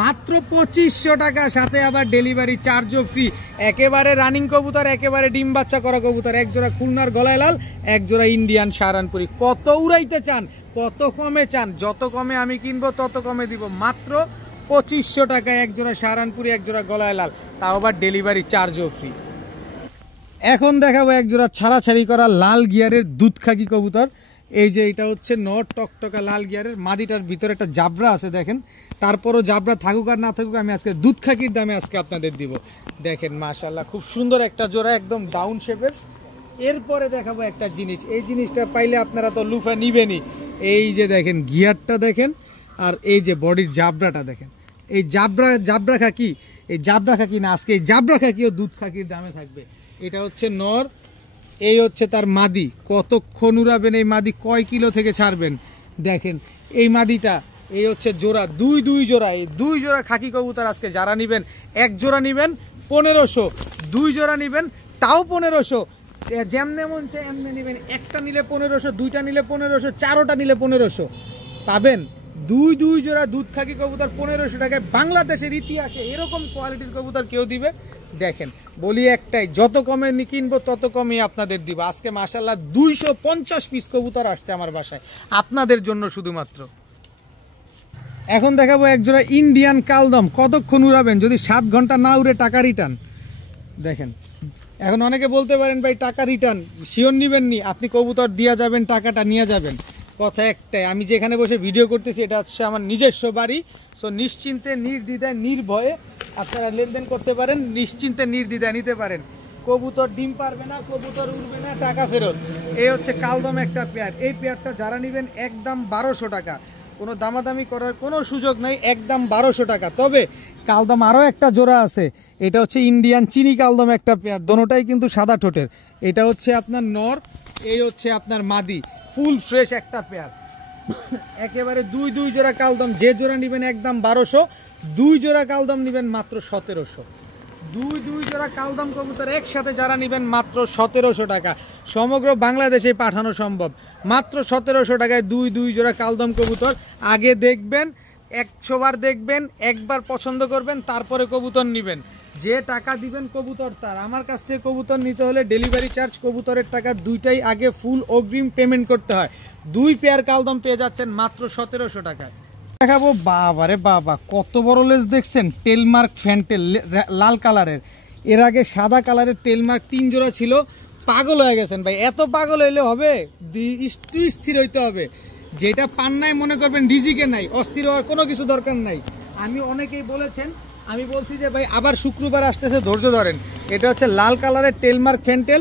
মাত্র 2500 টাকা, সাথে আবার ডেলিভারি চার্জও ফ্রি। একেবারে রানিং কবুতর, একেবারে ডিম বাচ্চা করা কবুতর, এক জোড়া খুলনার গলায় লাল, এক জোড়া ইন্ডিয়ান সাহারানপুরি। কত উড়াইতে চান কত কমে চান? যত কমে আমি কিনবো তত কমে দিব, মাত্র 2500 টাকায় এক জোড়া সাহারানপুরি, এক জোড়া গলায় লাল, তাও আবার ডেলিভারি চার্জও ফ্রি। এখন দেখাবো এক জোড়া ছাড়াছাড়ি করা লাল গিয়ারের দুধখাকি কবুতর। এই যে এটা হচ্ছে নর টকটকা লাল গিয়ারের, মাদিটার ভিতরে একটা জাবরা আছে দেখেন, তারপরও জাবরা থাকুক আর না থাকুক আমি আজকে দুধখাকির দামে আজকে আপনাদের দিব। দেখেন মাশাআল্লাহ খুব সুন্দর একটা জোড়া, একদম ডাউন শেপের। এরপরে দেখাবো একটা জিনিস, এই জিনিসটা পাইলে আপনারা তো লুফা নিবেনই। এই যে দেখেন গিয়ারটা দেখেন, আর এই যে বডির জাবরাটা দেখেন। এই জাবরা খাকি, এই জাবরা খাকি না, আজকে এই জাবরা খাকিও দুধ খাকির দামে থাকবে। এটা হচ্ছে নর, এই হচ্ছে তার মাদি। কতক্ষণ উড়াবেন এই মাদি, কয় কিলো থেকে ছাড়বেন দেখেন। এই মাদিটা, এই হচ্ছে জোড়া, দুই জোড়া, এই 2 জোড়া খাকি কবুতর আজকে যারা নিবেন, এক জোড়া নিবেন 1500, 2 জোড়া নিবেন তাও 1500, যেমনে মন চায় এমনি নিবেন। একটা নিলে 1500, 2টা নিলে 1500, 4টা নিলে 1500 পাবেন। 2 জোড়া দুধ খাকি কবুতর 1500 টাকায়। বাংলাদেশের ইতিহাসে এরকম কোয়ালিটির কবুতর কেউ দিবে? দেখেন বলি একটাই, যত কমে কিনবো তত কমে আপনাদের দিব। আজকে মাশাআল্লাহ 250 পিস কবুতর আসছে আমার বাসায় আপনাদের জন্য শুধুমাত্র। এখন দেখাবো এক জোড়া ইন্ডিয়ান কালদম। কতক্ষণ উড়াবেন? যদি 7 ঘন্টা না উড়ে টাকা রিটার্ন। দেখেন এখন অনেকে বলতে পারেন ভাই টাকা রিটার্ন শিওর নিবেন নি, আপনি কবুতর দিয়ে যাবেন, টাকাটা নিয়ে যাবেন। কথা একটাই, আমি যেখানে বসে ভিডিও করতেছি এটা হচ্ছে আমার নিজস্ব বাড়ি। সো নিশ্চিন্তে নির্দ্বিধায় নির্ভয়ে আপনারা লেনদেন করতে পারেন, নিশ্চিন্তে নির্দ্বিধায় নিতে পারেন। কবুতর ডিম পারবে না, কবুতর উড়বে না, টাকা ফেরত। এই হচ্ছে কালদম একটা পেয়ার। এই পেয়ারটা যারা নেবেন একদম 1200 টাকা, কোনো দামাদামি করার কোনো সুযোগ নাই, একদম 1200 টাকা। তবে কালদম আরও একটা জোড়া আছে, এটা হচ্ছে ইন্ডিয়ান চিনি কালদম একটা পেয়ার, দোনোটাই কিন্তু সাদা ঠোঁটের। এটা হচ্ছে আপনার নর, এই হচ্ছে আপনার মাদি, ফুল ফ্রেশ একটা পেয়ার। একেবারে 2 জোড়া কালদম, যে জোড়া নেবেন একদম 1200, 2 জোড়া কালদম নেবেন মাত্র 1700। 2 জোড়া কালদম কবুতর একসাথে যারা নেবেন মাত্র 1700 টাকা, সমগ্র বাংলাদেশে পাঠানো সম্ভব। মাত্র 1700 টাকায় 2 জোড়া কালদম কবুতর। আগে দেখবেন, 100 বার দেখবেন, একবার পছন্দ করবেন, তারপরে কবুতর নেবেন। যে টাকা দিবেন কবুতর তার। আমার কাছ থেকে কবুতর নিতে হলে ডেলিভারি চার্জ, কবুতরের টাকা দুইটাই আগে ফুল অগ্রিম পেমেন্ট করতে হয়। 2 পেয়ার কালদম পেয়ে যাচ্ছেন মাত্র 1700 টাকায়। দেখাবো বাবারে বাবা, কত বড় লেজ দেখছেন, টেলমার্ক ফ্যান্টেল লাল কালারের। এর আগে সাদা কালারের টেলমার্ক 3 জোড়া ছিল, পাগল হয়ে গেছেন ভাই। এত পাগল হইলে হবে? স্থির হইতে হবে। যেটা পান নাই মনে করবেন রিজিকে নাই, অস্থির হওয়ার কোনো কিছু দরকার নাই। আমি অনেকেই বলেছেন, আমি বলছি যে ভাই আবার শুক্রবার আসতেছে, ধৈর্য ধরেন। এটা হচ্ছে লাল কালারের টেলমার্ক ফ্যান্টেল,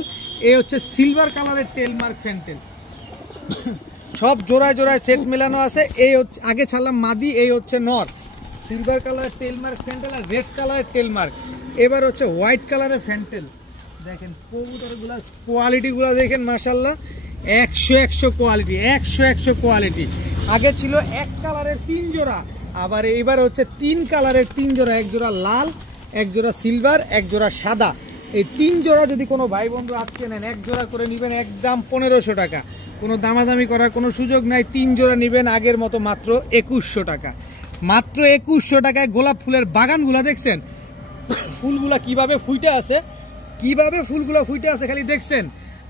এই হচ্ছে সিলভার কালারের টেলমার্ক ফ্যান্টেল। সব জোড়ায় জোড়ায় সেট মেলানো আছে। এই হচ্ছে আগে ছাড়লাম মাদি, এই হচ্ছে নর। সিলভার কালারের টেলমার্ক ফ্যান্টেল আর রেড কালারের টেলমার্ক। এবার হচ্ছে হোয়াইট কালারের ফ্যান্টেল। দেখেন কবুতরগুলোর কোয়ালিটিগুলো দেখেন মাশাআল্লাহ, 100 কোয়ালিটি, 100 কোয়ালিটি। আগে ছিল 1 কালারের 3 জোড়া, আবার এবার হচ্ছে 3 কালারের 3 জোড়া, 1 জোড়া লাল, 1 জোড়া সিলভার, 1 জোড়া সাদা। এই 3 জোড়া যদি কোনো ভাই বন্ধু আজকে নেন, 1 জোড়া করে নেবেন একদম 1500 টাকা, কোনো দামাদামি করার কোনো সুযোগ নাই। 3 জোড়া নেবেন আগের মতো মাত্র 2100 টাকা। মাত্র 2100 টাকায় গোলাপ ফুলের বাগানগুলো দেখছেন, ফুলগুলা কিভাবে ফুটে আছে, কিভাবে ফুলগুলো ফুটে আছে খালি দেখছেন।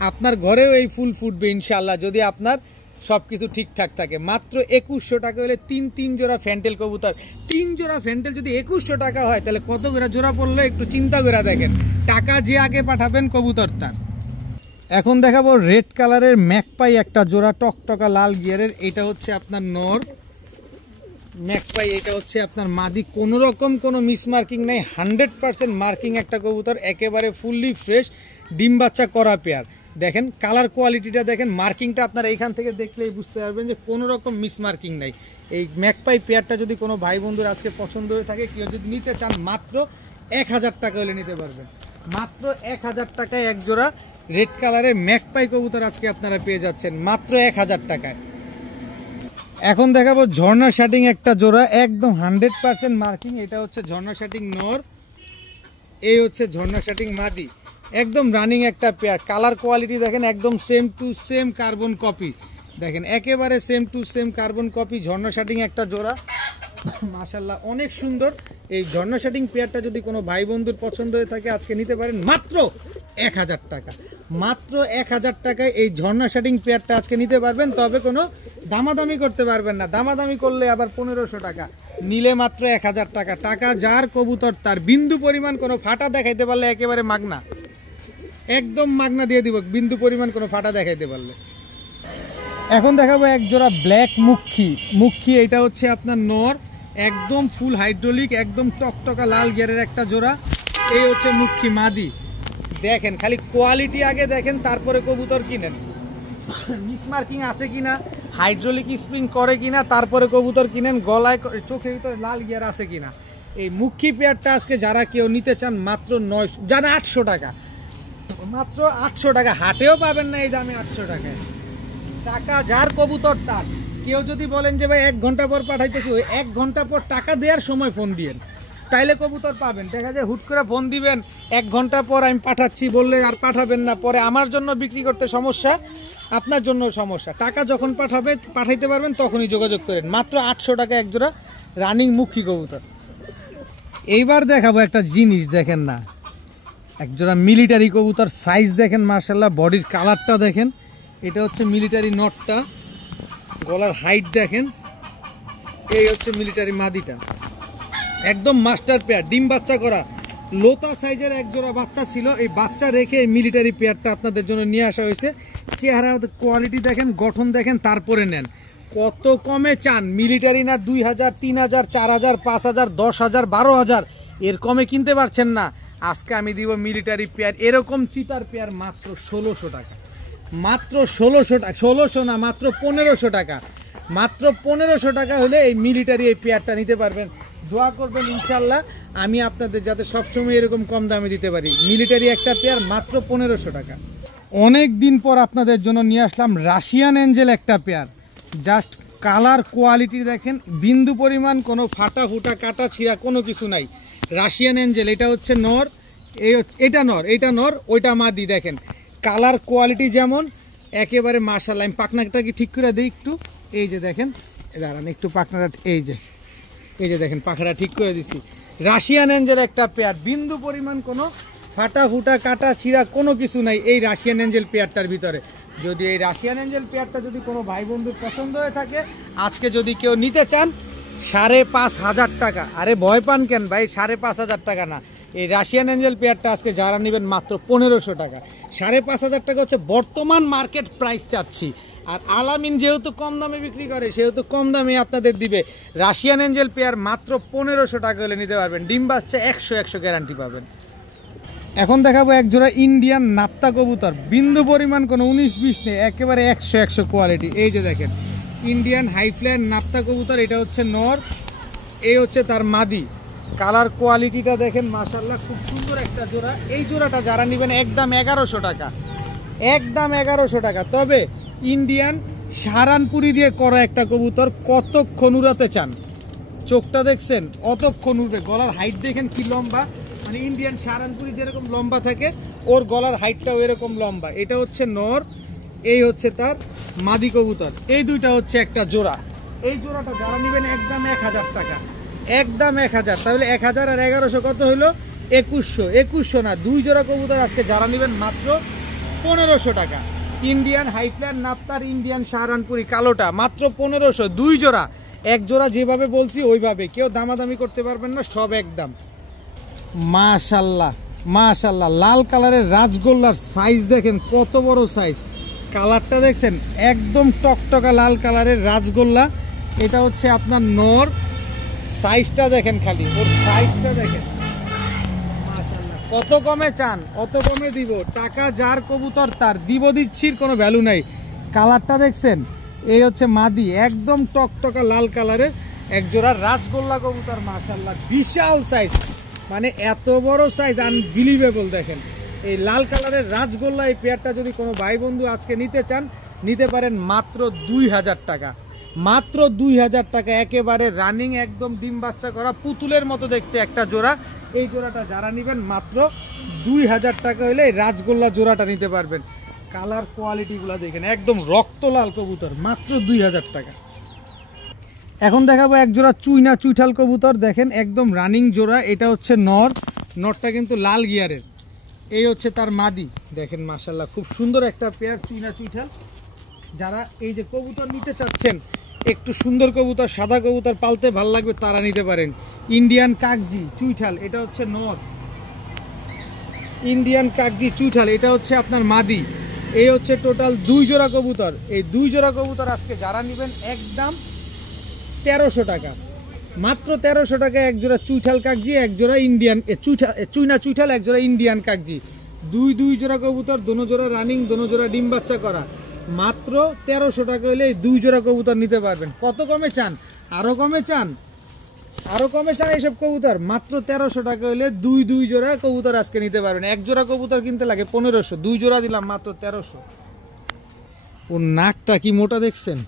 আপনার ঘরেও এই ফুল ফুটবে ইনশাআল্লাহ, যদি আপনার সবকিছু ঠিকঠাক থাকে। মাত্র 2100 টাকা হলে 3 জোড়া ফ্যান্টেল কবুতর। 3 জোড়া ফ্যান্টেল যদি 2100 টাকা হয়, তাহলে কত করে জোড়া পড়লো একটু চিন্তা করে দেখেন। টাকা যে আগে পাঠাবেন কবুতর তার। এখন দেখাবো রেড কালারের ম্যাকপাই একটা জোড়া, টকটকা লাল গিয়ারের। এটা হচ্ছে আপনার নর ম্যাকপাই, এটা হচ্ছে আপনার মাদি। কোনো রকম কোনো মিস মার্কিং নেই, 100% মার্কিং একটা কবুতর, একেবারে ফুললি ফ্রেশ, ডিম বাচ্চা করা পেয়ার। দেখেন কালার কোয়ালিটিটা দেখেন, মার্কিংটা আপনারা এইখান থেকে দেখলেই বুঝতে পারবেন যে কোনো রকম মিস মার্কিং নাই। এই ম্যাকপাই পেয়ারটা যদি কোনো ভাই বন্ধুর আজকে পছন্দ হয়ে থাকে, কেউ যদি নিতে চান, মাত্র 1000 টাকা হলে নিতে পারবেন। মাত্র 1000 টাকায় এক জোড়া রেড কালারের ম্যাকপাই কবুতর আজকে আপনারা পেয়ে যাচ্ছেন মাত্র 1000 টাকায়। এখন দেখাবো ঝর্ণা শাটিং একটা জোড়া, একদম 100% মার্কিং। এটা হচ্ছে ঝর্ণা শাটিং নর, এই হচ্ছে ঝর্ণা শাটিং মাদি, একদম রানিং একটা পেয়ার। কালার কোয়ালিটি দেখেন একদম same to same carbon copy. দেখেন একেবারে same to same carbon copy, Jharna shirting একটা জোড়া মাশাআল্লাহ অনেক সুন্দর। এই ঝর্ণা শাটিং পেয়ারটা যদি কোনো ভাই বন্ধুর পছন্দ হয়ে থাকে আজকে নিতে পারেন মাত্র 1000 টাকা। মাত্র 1000 টাকায় এই ঝর্ণা শাটিং পেয়ারটা আজকে নিতে পারবেন, তবে কোনো দামাদামি করতে পারবেন না, দামাদামি করলে আবার 1500 টাকা, নিলে মাত্র 1000 টাকা। টাকা যার কবুতর তার, বিন্দু পরিমাণ কোনো ফাটা দেখাইতে পারলে একেবারে মাগনা, একদম মাগনা দিয়ে দিব বিন্দু পরিমাণ কোনো ফাটা দেখাইতে পারলে। এখন দেখাবো এক জোড়া ব্ল্যাক মুখী, এটা হচ্ছে আপনার নর, একদম ফুল হাইড্রোলিক, একদম টকটকা লাল গিয়ারের একটা জোড়া। এই হচ্ছে মুখী মাদি। দেখেন খালি কোয়ালিটি আগে দেখেন, তারপরে কবুতর কিনেন। মিস মার্কিং আছে কিনা, হাইড্রোলিক স্প্রিং করে কিনা, তারপরে কবুতর কিনেন। গলায় চোখের ভিতরে লাল গিয়ার আছে কিনা। এই মুখী পেয়ারটা আজকে যারা কেউ নিতে চান মাত্র 900, যারা 800 টাকা, মাত্র 800 টাকা। হাটেও পাবেন না এই দামে 800 টাকায়। টাকা যার কবুতর তার। কেউ যদি বলেন যে ভাই 1 ঘন্টা পর পাঠাইতেছি, ওই 1 ঘন্টা পর টাকা দেওয়ার সময় ফোন দিয়েন, তাইলে কবুতর পাবেন। দেখা যায় হুট করে ফোন দিবেন 1 ঘন্টা পর আমি পাঠাচ্ছি বললে আর পাঠাবেন না, পরে আমার জন্য বিক্রি করতে সমস্যা, আপনার জন্য সমস্যা। টাকা যখন পাঠাইতে পারবেন তখনই যোগাযোগ করেন। মাত্র 800 টাকা এক জোড়া রানিং মুখী কবুতর। এইবার দেখাবো একটা জিনিস, দেখেন না, এক জোড়া মিলিটারি কবুতর। সাইজ দেখেন মাশাআল্লাহ, বডির কালারটা দেখেন। এটা হচ্ছে মিলিটারি নটটা, গলার হাইট দেখেন। এই হচ্ছে মিলিটারি মাদিটা, একদম মাস্টার পেয়ার, ডিম বাচ্চা করা, লোতা সাইজের এক জোড়া বাচ্চা ছিল। এই বাচ্চা রেখে এই মিলিটারি পেয়ারটা আপনাদের জন্য নিয়ে আসা হয়েছে। চেহারা কোয়ালিটি দেখেন, গঠন দেখেন, তারপরে নেন। কত কমে চান? মিলিটারি না 2000, 3000, 4000, 5000, 10000, 12000, এর কমে কিনতে পারছেন না। আজকে আমি দিব মিলিটারি পেয়ার, এরকম চিতার পেয়ার মাত্র 1600 টাকা। মাত্র 1600 টাকা, 1600 না, মাত্র 1500 টাকা। মাত্র 1500 টাকা হলে এই মিলিটারি এই পেয়ারটা নিতে পারবেন। দোয়া করবেন ইনশাল্লাহ আমি আপনাদের যাতে সবসময় এরকম কম দামে দিতে পারি। মিলিটারি একটা পেয়ার মাত্র 1500 টাকা। অনেক দিন পর আপনাদের জন্য নিয়ে আসলাম রাশিয়ান এঞ্জেল একটা পেয়ার। জাস্ট কালার কোয়ালিটি দেখেন, বিন্দু পরিমাণ কোনো ফাটা ফুটা কাটা ছিঁড়া কোনো কিছু নাই। রাশিয়ান এঞ্জেল, এটা হচ্ছে নর, এটা নর, ওইটা মাদি। দেখেন কালার কোয়ালিটি যেমন, একেবারে মাশাআল্লাহ। আমি পাখনাটা কি ঠিক করে দিই একটু, এই যে দেখেন, দাঁড়ান একটু পাখনাটা, এই যে দেখেন পাখাটা ঠিক করে দিছি। রাশিয়ান এঞ্জেল একটা পেয়ার, বিন্দু পরিমাণ কোনো ফাটা ফুটা কাটা ছিঁড়া কোনো কিছু নাই এই রাশিয়ান এঞ্জেল পেয়ারটার ভিতরে। যদি এই রাশিয়ান এঞ্জেল পেয়ারটা যদি কোনো ভাই বন্ধুর পছন্দ হয়ে থাকে, আজকে যদি কেউ নিতে চান 5500 টাকা। আরে ভয় পান কেন ভাই, 5500 টাকা না, এই রাশিয়ান এঞ্জেল পেয়ারটা আজকে যারা নেবেন মাত্র 1500 টাকা। 5500 টাকা হচ্ছে বর্তমান মার্কেট প্রাইস চাচ্ছি। আর আলামিন যেহেতু কম দামে বিক্রি করে, সেহেতু কম দামে আপনাদের দিবে। রাশিয়ান এঞ্জেল পেয়ার মাত্র 1500 টাকা হলে নিতে পারবেন। ডিম বাচ্চা 100 গ্যারান্টি পাবেন। এখন দেখাবো এক জোড়া ইন্ডিয়ান নাপ্তা কবুতর, বিন্দু পরিমাণ কোনো 19-20 নেই, একেবারে 100 কোয়ালিটি। এই যে দেখেন ইন্ডিয়ান হাইফ্লায়ার নাপ্তা কবুতর, এটা হচ্ছে নর, এই হচ্ছে তার মাদি। কালার কোয়ালিটিটা দেখেন মাশাআল্লাহ, খুব সুন্দর একটা জোড়া। এই জোড়াটা যারা নেবেন একদম 1100 টাকা, একদম 1100 টাকা। তবে ইন্ডিয়ান সাহারানপুরি দিয়ে করা একটা কবুতর, কতক্ষণ উড়াতে চান, চোখটা দেখছেন অতক্ষণ উড়বে। গলার হাইট দেখেন কি লম্বা, মানে ইন্ডিয়ান সাহারানপুরি যেরকম লম্বা থাকে ওর গলার হাইটটাও এরকম লম্বা। এটা হচ্ছে নর, এই হচ্ছে তার মাদি কবুতর। এই দুইটা হচ্ছে একটা জোড়া। এই জোড়াটা যারা নেবেন একদম 1000 টাকা, একদম 1000। তাহলে 1000 আর 1100 কত হইলো? 2100। 2100 না, দুই জোড়া কবুতর আজকে যারা নেবেন মাত্র 1500 টাকা। ইন্ডিয়ান হাইফ্লায়ার নাপ্তার ইন্ডিয়ান সাহারানপুরি কালোটা মাত্র 1500, দুই জোড়া। এক জোড়া যেভাবে বলছি ওইভাবে, কেউ দামাদামি করতে পারবেন না, সব একদম। মাশাআল্লাহ মাশাআল্লাহ, লাল কালারের রাজগোল্লার সাইজ দেখেন কত বড় সাইজ। কালারটা দেখছেন একদম টকটকা লাল কালারের রাজগোল্লা। এটা হচ্ছে আপনার নর, সাইজটা দেখেন, খালি ওর সাইজটা দেখেন মাশাআল্লাহ। কত কমে চান অত কমে দিব, টাকা যার কবুতর তার, দিব দিচ্ছির কোনো ভ্যালু নাই। কালারটা দেখছেন, এই হচ্ছে মাদি, একদম টকটকা লাল কালারের এক জোড়া রাজগোল্লা কবুতর মাশাআল্লাহ, বিশাল সাইজ, মানে এত বড় সাইজ আনবিলিভেবল। দেখেন এই লাল কালারের রাজগোল্লা এই পেয়ারটা যদি কোনো ভাই বন্ধু আজকে নিতে চান, নিতে পারেন মাত্র 2000 টাকা, মাত্র 2000 টাকা। একেবারে রানিং, একদম ডিম বাচ্চা করা পুতুলের মতো দেখতে একটা জোড়া। এই জোড়াটা যারা নেবেন মাত্র 2000 টাকা হলে এই রাজগোল্লা জোড়াটা নিতে পারবেন। কালার কোয়ালিটিগুলো দেখেন, একদম রক্ত লাল কবুতর, মাত্র 2000 টাকা। এখন দেখাবো এক জোড়া চুইনা চুইঠাল কবুতর, দেখেন একদম রানিং জোড়া। এটা হচ্ছে নর, নরটা কিন্তু লাল গিয়ারের। এই হচ্ছে তার মাদি, দেখেন মাশাআল্লাহ খুব সুন্দর একটা পেয়ার চুইনা চুইঠাল। যারা এই যে কবুতর নিতে চাচ্ছেন, একটু সুন্দর কবুতর, সাদা কবুতর পালতে ভাল লাগবে, তারা নিতে পারেন। ইন্ডিয়ান কাকজি চুইঠাল, এটা হচ্ছে নর। ইন্ডিয়ান কাকজি চুইঠাল, এটা হচ্ছে আপনার মাদি। এই হচ্ছে টোটাল 2 জোড়া কবুতর। এই 2 জোড়া কবুতর আজকে যারা নেবেন একদম 1300 টাকা, মাত্র 1300 টাকা এক জোড়া চুইঠাল কাকজি, এক জোড়া ইন্ডিয়ান চুইনা চুইঠাল, এক জোড়া ইন্ডিয়ান কাকজি। 2 জোড়া কবুতর, দোনো জোড়া রানিং, দোনো জোড়া ডিম বাচ্চা করা। মাত্র 1300 টাকা হলে এই 2 জোড়া কবুতর নিতে পারবেন। কত কমে চান? আরো কমে চান? আরো কমে চান এইসব কবুতর? মাত্র 1300 টাকা হলে 2 জোড়া কবুতর আজকে নিতে পারবেন। এক জোড়া কবুতর কিনতে লাগে 1500, 2 জোড়া দিলাম মাত্র 1300। ওর নাকটা কি মোটা দেখছেন,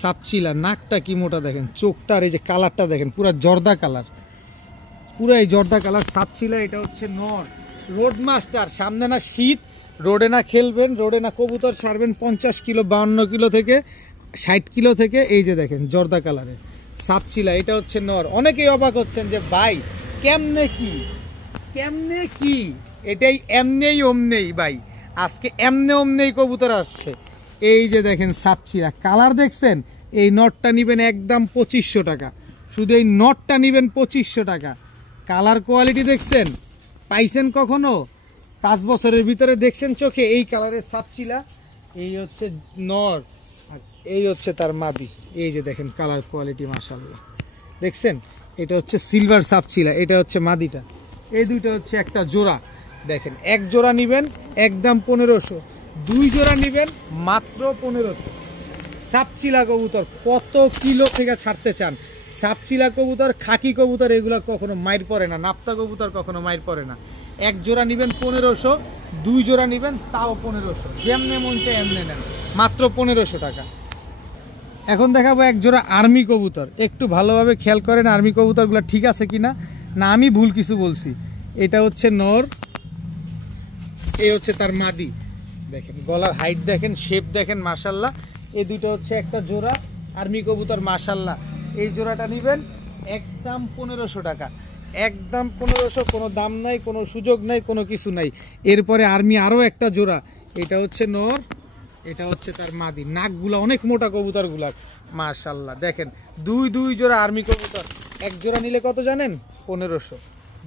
সাপচিলা, নাকটা কি মোটা দেখেন, চোখটার এই যে কালারটা দেখেন, পুরা জর্দা কালার, পুরা এই জর্দা কালার সাপচিলা। এটা হচ্ছে নর রোড মাস্টার। সামনে না শীত, রোডে না খেলবেন, রোডে না কবুতর ছাড়বেন 50 কিলো, 52 কিলো থেকে 60 কিলো থেকে। এই যে দেখেন জর্দা কালারের সাপচিলা, এটা হচ্ছে নর। অনেকেই অবাক হচ্ছেন যে ভাই কেমনে কি, কেমনে কি, এটাই এমনেই ওমনেই ভাই, আজকে এমনে ওমনেই কবুতর আসছে। এই যে দেখেন সাপচিলা, কালার দেখছেন? এই নটটা নিবেন একদম 2500 টাকা, শুধু এই নটটা নিবেন 2500 টাকা। কালার কোয়ালিটি দেখছেন? পাইছেন কখনো? 5 বছরের ভিতরে দেখছেন চোখে এই কালারের সাপচিলা? এই হচ্ছে নর আর এই হচ্ছে তার মাদি। এই যে দেখেন কালার কোয়ালিটি, মাশাআল্লাহ দেখছেন? এটা হচ্ছে সিলভার সাপচিলা, এটা হচ্ছে মাদিটা। এই দুইটা হচ্ছে একটা জোড়া। দেখেন এক জোড়া নিবেন একদম 1500, 2 জোড়া নিবেন মাত্র 1500। সাপচিলা কবুতর কত কিলো থেকে ছাড়তে চান? সাপচিলা কবুতর, খাকি কবুতর, এগুলা কখনো মাইর পড়ে না, নাপ্তা কবুতর কখনো মাইর পড়ে না। এক জোড়া নিবেন 1500, 2 জোড়া নিবেন তাও 1500, যেমনে মন চায় এমনে নেন, মাত্র 1500 টাকা। এখন দেখাবো এক জোড়া আর্মি কবুতর। একটু ভালোভাবে খেয়াল করেন আর্মি কবুতরগুলো ঠিক আছে কিনা, না আমি ভুল কিছু বলছি। এটা হচ্ছে নর, এই হচ্ছে তার মাদি। দেখেন গলার হাইট দেখেন, শেপ দেখেন, মাশাআল্লাহ। এই দুটো হচ্ছে একটা জোড়া আর্মি কবুতর, মাশাআল্লাহ। এই জোড়াটা নেবেন একদম 1500 টাকা, একদম 1500, কোনো দাম নাই, কোনো সুযোগ নাই, কোনো কিছু নাই। এরপরে আর্মি আরও একটা জোড়া, এটা হচ্ছে নর, এটা হচ্ছে তার মাদি। নাকগুলা অনেক মোটা কবুতরগুলার, মাশাআল্লাহ। দেখেন 2 জোড়া আর্মি কবুতর। এক জোড়া নিলে কত জানেন? 1500।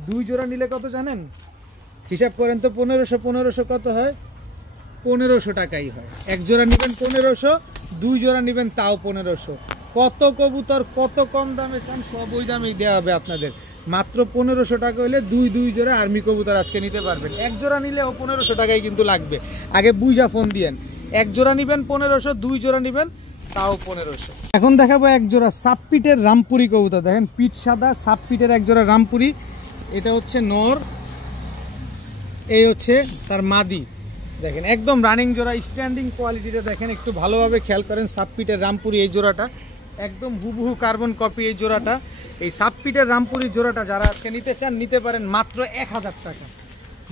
2 জোড়া নিলে কত জানেন? হিসাব করেন তো, 1500 কত হয়? 1500 টাকাই হয়। এক জোড়া নেবেন 1500, 2 জোড়া নেবেন তাও 1500। কত কবুতর কত কম দামে চান, সব ওই দামেই দেওয়া হবে আপনাদের। মাত্র 1500 টাকা হলে 2 জোড়া আর্মি কবুতর আজকে নিতে পারবেন। এক জোড়া নিলেও 1500 টাকাই কিন্তু লাগবে, আগে বুঝা ফোন দিয়েন। এক জোড়া নেবেন 1500, 2 জোড়া নেবেন তাও 1500। এখন দেখাবো এক জোড়া সাপপিটের রামপুরি কবুতর। দেখেন পিঠ সাদা, সাপপিটের এক জোড়া রামপুরি। এটা হচ্ছে নর, এই হচ্ছে তার মাদি। দেখেন একদম রানিং জোড়া, স্ট্যান্ডিং কোয়ালিটিটা দেখেন, একটু ভালোভাবে খেয়াল করেন। সাপপিটের রামপুরি এই জোড়াটা একদম হুবহু কার্বন কপি এই জোড়াটা। এই সাপপিটের রামপুরি জোড়াটা যারা আজকে নিতে চান নিতে পারেন মাত্র 1000 টাকা।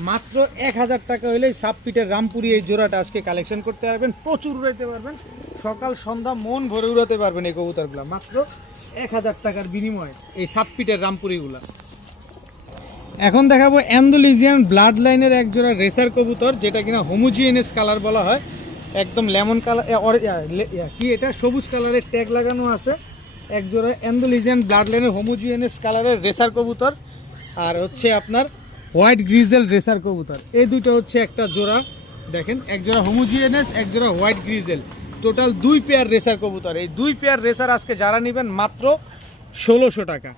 মাত্র 1000 টাকা হলে সাপপিটের রামপুরি এই জোড়াটা আজকে কালেকশন করতে পারবেন, প্রচুর উড়াইতে পারবেন, সকাল সন্ধ্যা মন ভরে উড়াতে পারবেন এই কবুতরগুলো মাত্র 1000 টাকার বিনিময়ে, এই সাপপিটের রামপুরিগুলা। এখন দেখাবো অ্যান্ডালুসিয়ান ব্লাড লাইনের এক জোড়া রেসার কবুতর, যেটা কিনা হোমোজিনিয়াস কালার বলা হয়। একদম লেমন কালার, কি এটা সবুজ কালারের ট্যাগ লাগানো আছে। এক জোড়া অ্যান্ডালুসিয়ান ব্লাড লাইনের হোমোজিনিয়াস কালারের রেসার কবুতর, আর হচ্ছে আপনার হোয়াইট গ্রিজেল রেসার কবুতর। এই দুটো হচ্ছে একটা জোড়া। দেখেন এক জোড়া হোমোজিনিয়াস, এক জোড়া white grizzle, total 2 pair racer কবুতর। এই 2 পেয়ার রেসার আজকে যারা নেবেন মাত্র 1600 টাকা।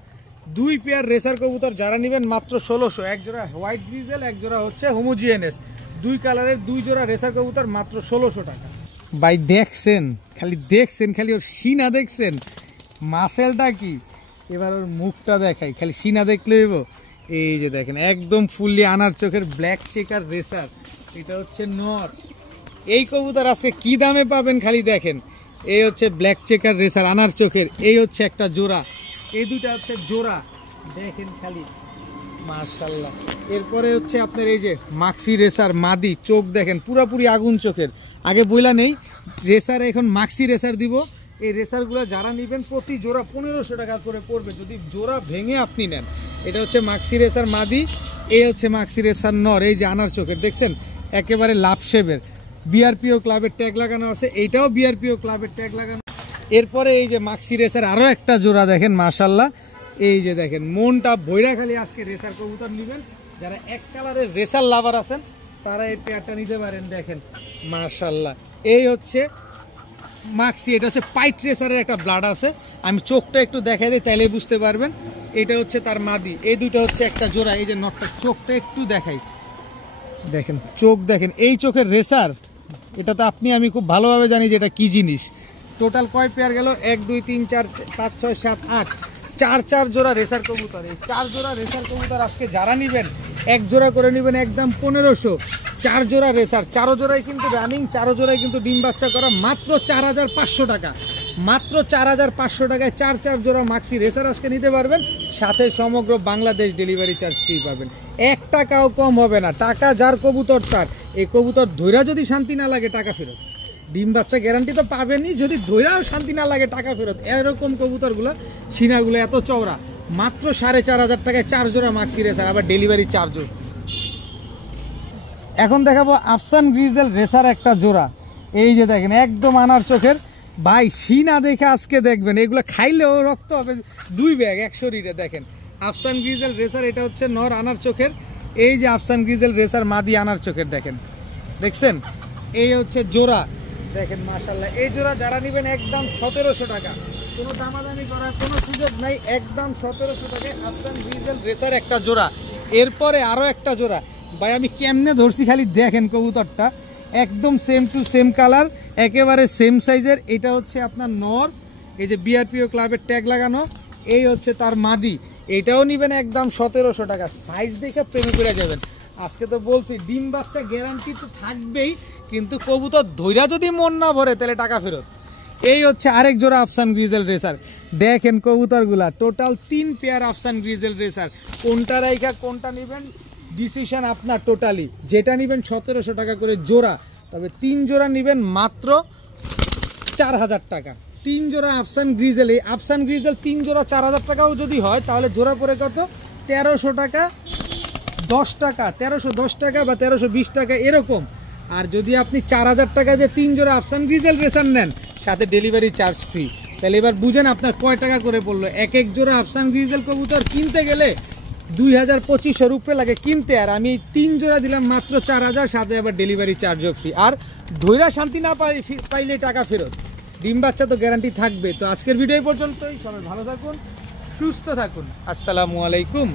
2 পেয়ার রেসার কবুতর যারা নেবেন মাত্র 1600। এক জোড়া হোয়াইট গ্রিজেল, এক জোড়া হচ্ছে হোমোজিনিয়াস, 2 কালারের 2 জোড়া রেসার কবুতর মাত্র 1600 টাকা। ভাই দেখছেন, খালি দেখছেন, খালি ওর সিনা দেখছেন, মাসেলটা কি, এবার ওর মুখটা দেখাই, খালি সিনা দেখলে হইব। এই যে দেখেন একদম ফুললি আনার চোখের ব্ল্যাক চেকার রেসার, এটা হচ্ছে নর। এই কবুতর আজকে কি দামে পাবেন খালি দেখেন। এই হচ্ছে ব্ল্যাক চেকার রেসার আনার চোখের, এই হচ্ছে একটা জোড়া, এই দুটা হচ্ছে জোড়া, দেখেন খালি মাশাআল্লাহ। এরপরে হচ্ছে আপনার এই যে মাক্সি রেসার মাদি, চোখ দেখেন পুরাপুরি আগুন চোখের। আগে বইলা নেই রেসার, এখন মাক্সি রেসার দিব। এই রেসারগুলো যারা নেবেন প্রতি জোড়া 1500 টাকা করে পড়বে যদি জোড়া ভেঙে আপনি নেন। এটা হচ্ছে মাক্সি রেসার মাদি, এই হচ্ছে মাক্সি রেসার নর। এই যে আনার চোখের দেখছেন, একেবারে লাভ শেপের, বিআরপিও ক্লাবের ট্যাগ লাগানো আছে, এইটাও বিআরপিও ক্লাবের ট্যাগ লাগানো। এরপরে এই যে মাক্সি রেসার আরও একটা জোড়া দেখেন মাশাল্লাহ, এই যে দেখেন মনটা ভৈরা খালি আজকে রেসার কবুতর নেবেন। যারা এক কালারের রেসার লাভার আছেন তারা এই পেয়ারটা নিতে পারেন। দেখেন মাশাল্লাহ, এই হচ্ছে মাক্সি, এটা হচ্ছে পাইট রেসারের একটা ব্লাড আছে, আমি চোখটা একটু দেখাই দিই তাহলে বুঝতে পারবেন। এটা হচ্ছে তার মাদি, এই দুইটা হচ্ছে একটা জোড়া। এই যে নটটা, চোখটা একটু দেখাই, দেখেন চোখ দেখেন, এই চোখের রেসার, এটা তো আপনি আমি খুব ভালোভাবে জানি যে এটা কী জিনিস। টোটাল কয় পেয়ার গেল? 1 2 3 4 5 6 7 8, 4 জোড়া রেসার কবুতর। এই 4 জোড়া রেসার কবুতর আজকে যারা নেবেন এক জোড়া করে নেবেন একদম 1500। 4 জোড়া রেসার, 4 জোড়াই কিন্তু রানিং, 4 জোড়াই কিন্তু ডিম বাচ্চা করা, মাত্র 4500 টাকা। মাত্র 4500 টাকায় 4 জোড়া মাক্সি রেসার আজকে নিতে পারবেন, সাথে সমগ্র বাংলাদেশ ডেলিভারি চার্জ ফ্রি পাবেন। 1 টাকাও কম হবে না, টাকা যার কবুতর তার। এই কবুতর ধৈরা যদি শান্তি না লাগে টাকা ফেরত, ডিম বাচ্চা গ্যারান্টি তো পাবেনই, যদি ধৈরাও শান্তি না লাগে টাকা ফেরত। এরকম কবুতরগুলো সিনাগুলো এত চওড়া, মাত্র 4500 টাকায় 4 জোড়া মাক্সি রেসার, আবার ডেলিভারি চার্জও। এখন দেখাবো আফসান গ্রিজেল রেসার একটা জোড়া। এই যে দেখেন একদম আনার চোখের ভাই, সিনা দেখে আজকে দেখবেন এগুলো খাইলেও রক্ত হবে 2 ব্যাগ এক শরীরে। দেখেন আফসান গ্রিজেল রেসার, এটা হচ্ছে নর আনার চোখের। এই যে আফসান গ্রিজেল রেসার মাদি আনার চোখের, দেখেন দেখছেন, এই হচ্ছে জোড়া। দেখেন মাশাল্লাহ, এই জোড়া যারা নেবেন একদম 1700 টাকা, কোনো দামাদামি করার কোনো সুযোগ নাই, একদম 1700 টাকায় আফসান গ্রিজেল রেসার একটা জোড়া। এরপরে আরও একটা জোড়া ভাই, আমি কেমনে ধরছি খালি দেখেন, কবুতরটা একদম সেম টু সেম কালার, একেবারে সেম সাইজের। এটা হচ্ছে আপনার নর, এই যে বিআরপিও ক্লাবের ট্যাগ লাগানো, এই হচ্ছে তার মাদি। এটাও নেবেন একদম 1700 টাকা, সাইজ দেখে প্রেমে করে যাবেন। আজকে তো বলছি ডিম বাচ্চা গ্যারান্টি তো থাকবেই, কিন্তু কবুতর ধৈরা যদি মন না ভরে তাহলে টাকা ফেরত। এই হচ্ছে আরেক জোড়া আফসান গ্রিজেল রেসার। দেখেন কবুতরগুলা টোটাল 3 পেয়ার আফসান গ্রিজেল রেসার, কোনটা রাইখা কোনটা নেবেন ডিসিশন আপনার। টোটালি যেটা নেবেন 1700 টাকা করে জোড়া, তবে 3 জোড়া নেবেন মাত্র 4000 টাকা। 3 জোড়া আফসান গ্রিজেল, এই আফসান গ্রিজেল 3 জোড়া 4000 টাকাও যদি হয় তাহলে জোড়া পরে কত? 1300 টাকা 10 টাকা, 1310 টাকা বা 1320 টাকা এরকম। আর যদি আপনি 4000 টাকা দিয়ে 3 জোড়া আফসান গ্রিজেল রেসার নেন, সাথে ডেলিভারি চার্জ ফ্রি, তাহলে এবার বুঝেন আপনার কয় টাকা করে পড়লো। এক জোড়া আফসান গ্রিজেল কবুতর কিনতে গেলে 2000-2500 উপরে লাগে কিনতে, আর আমি 3 জোড়া দিলাম মাত্র 4000, সাথে আবার ডেলিভারি চার্জও ফ্রি। আর ধৈরা শান্তি না পাইলে টাকা ফেরত, ডিম বাচ্চা তো গ্যারান্টি থাকবে। তো আজকের ভিডিও পর্যন্তই, সবাই ভালো থাকুন, সুস্থ থাকুন, আসসালামু আলাইকুম।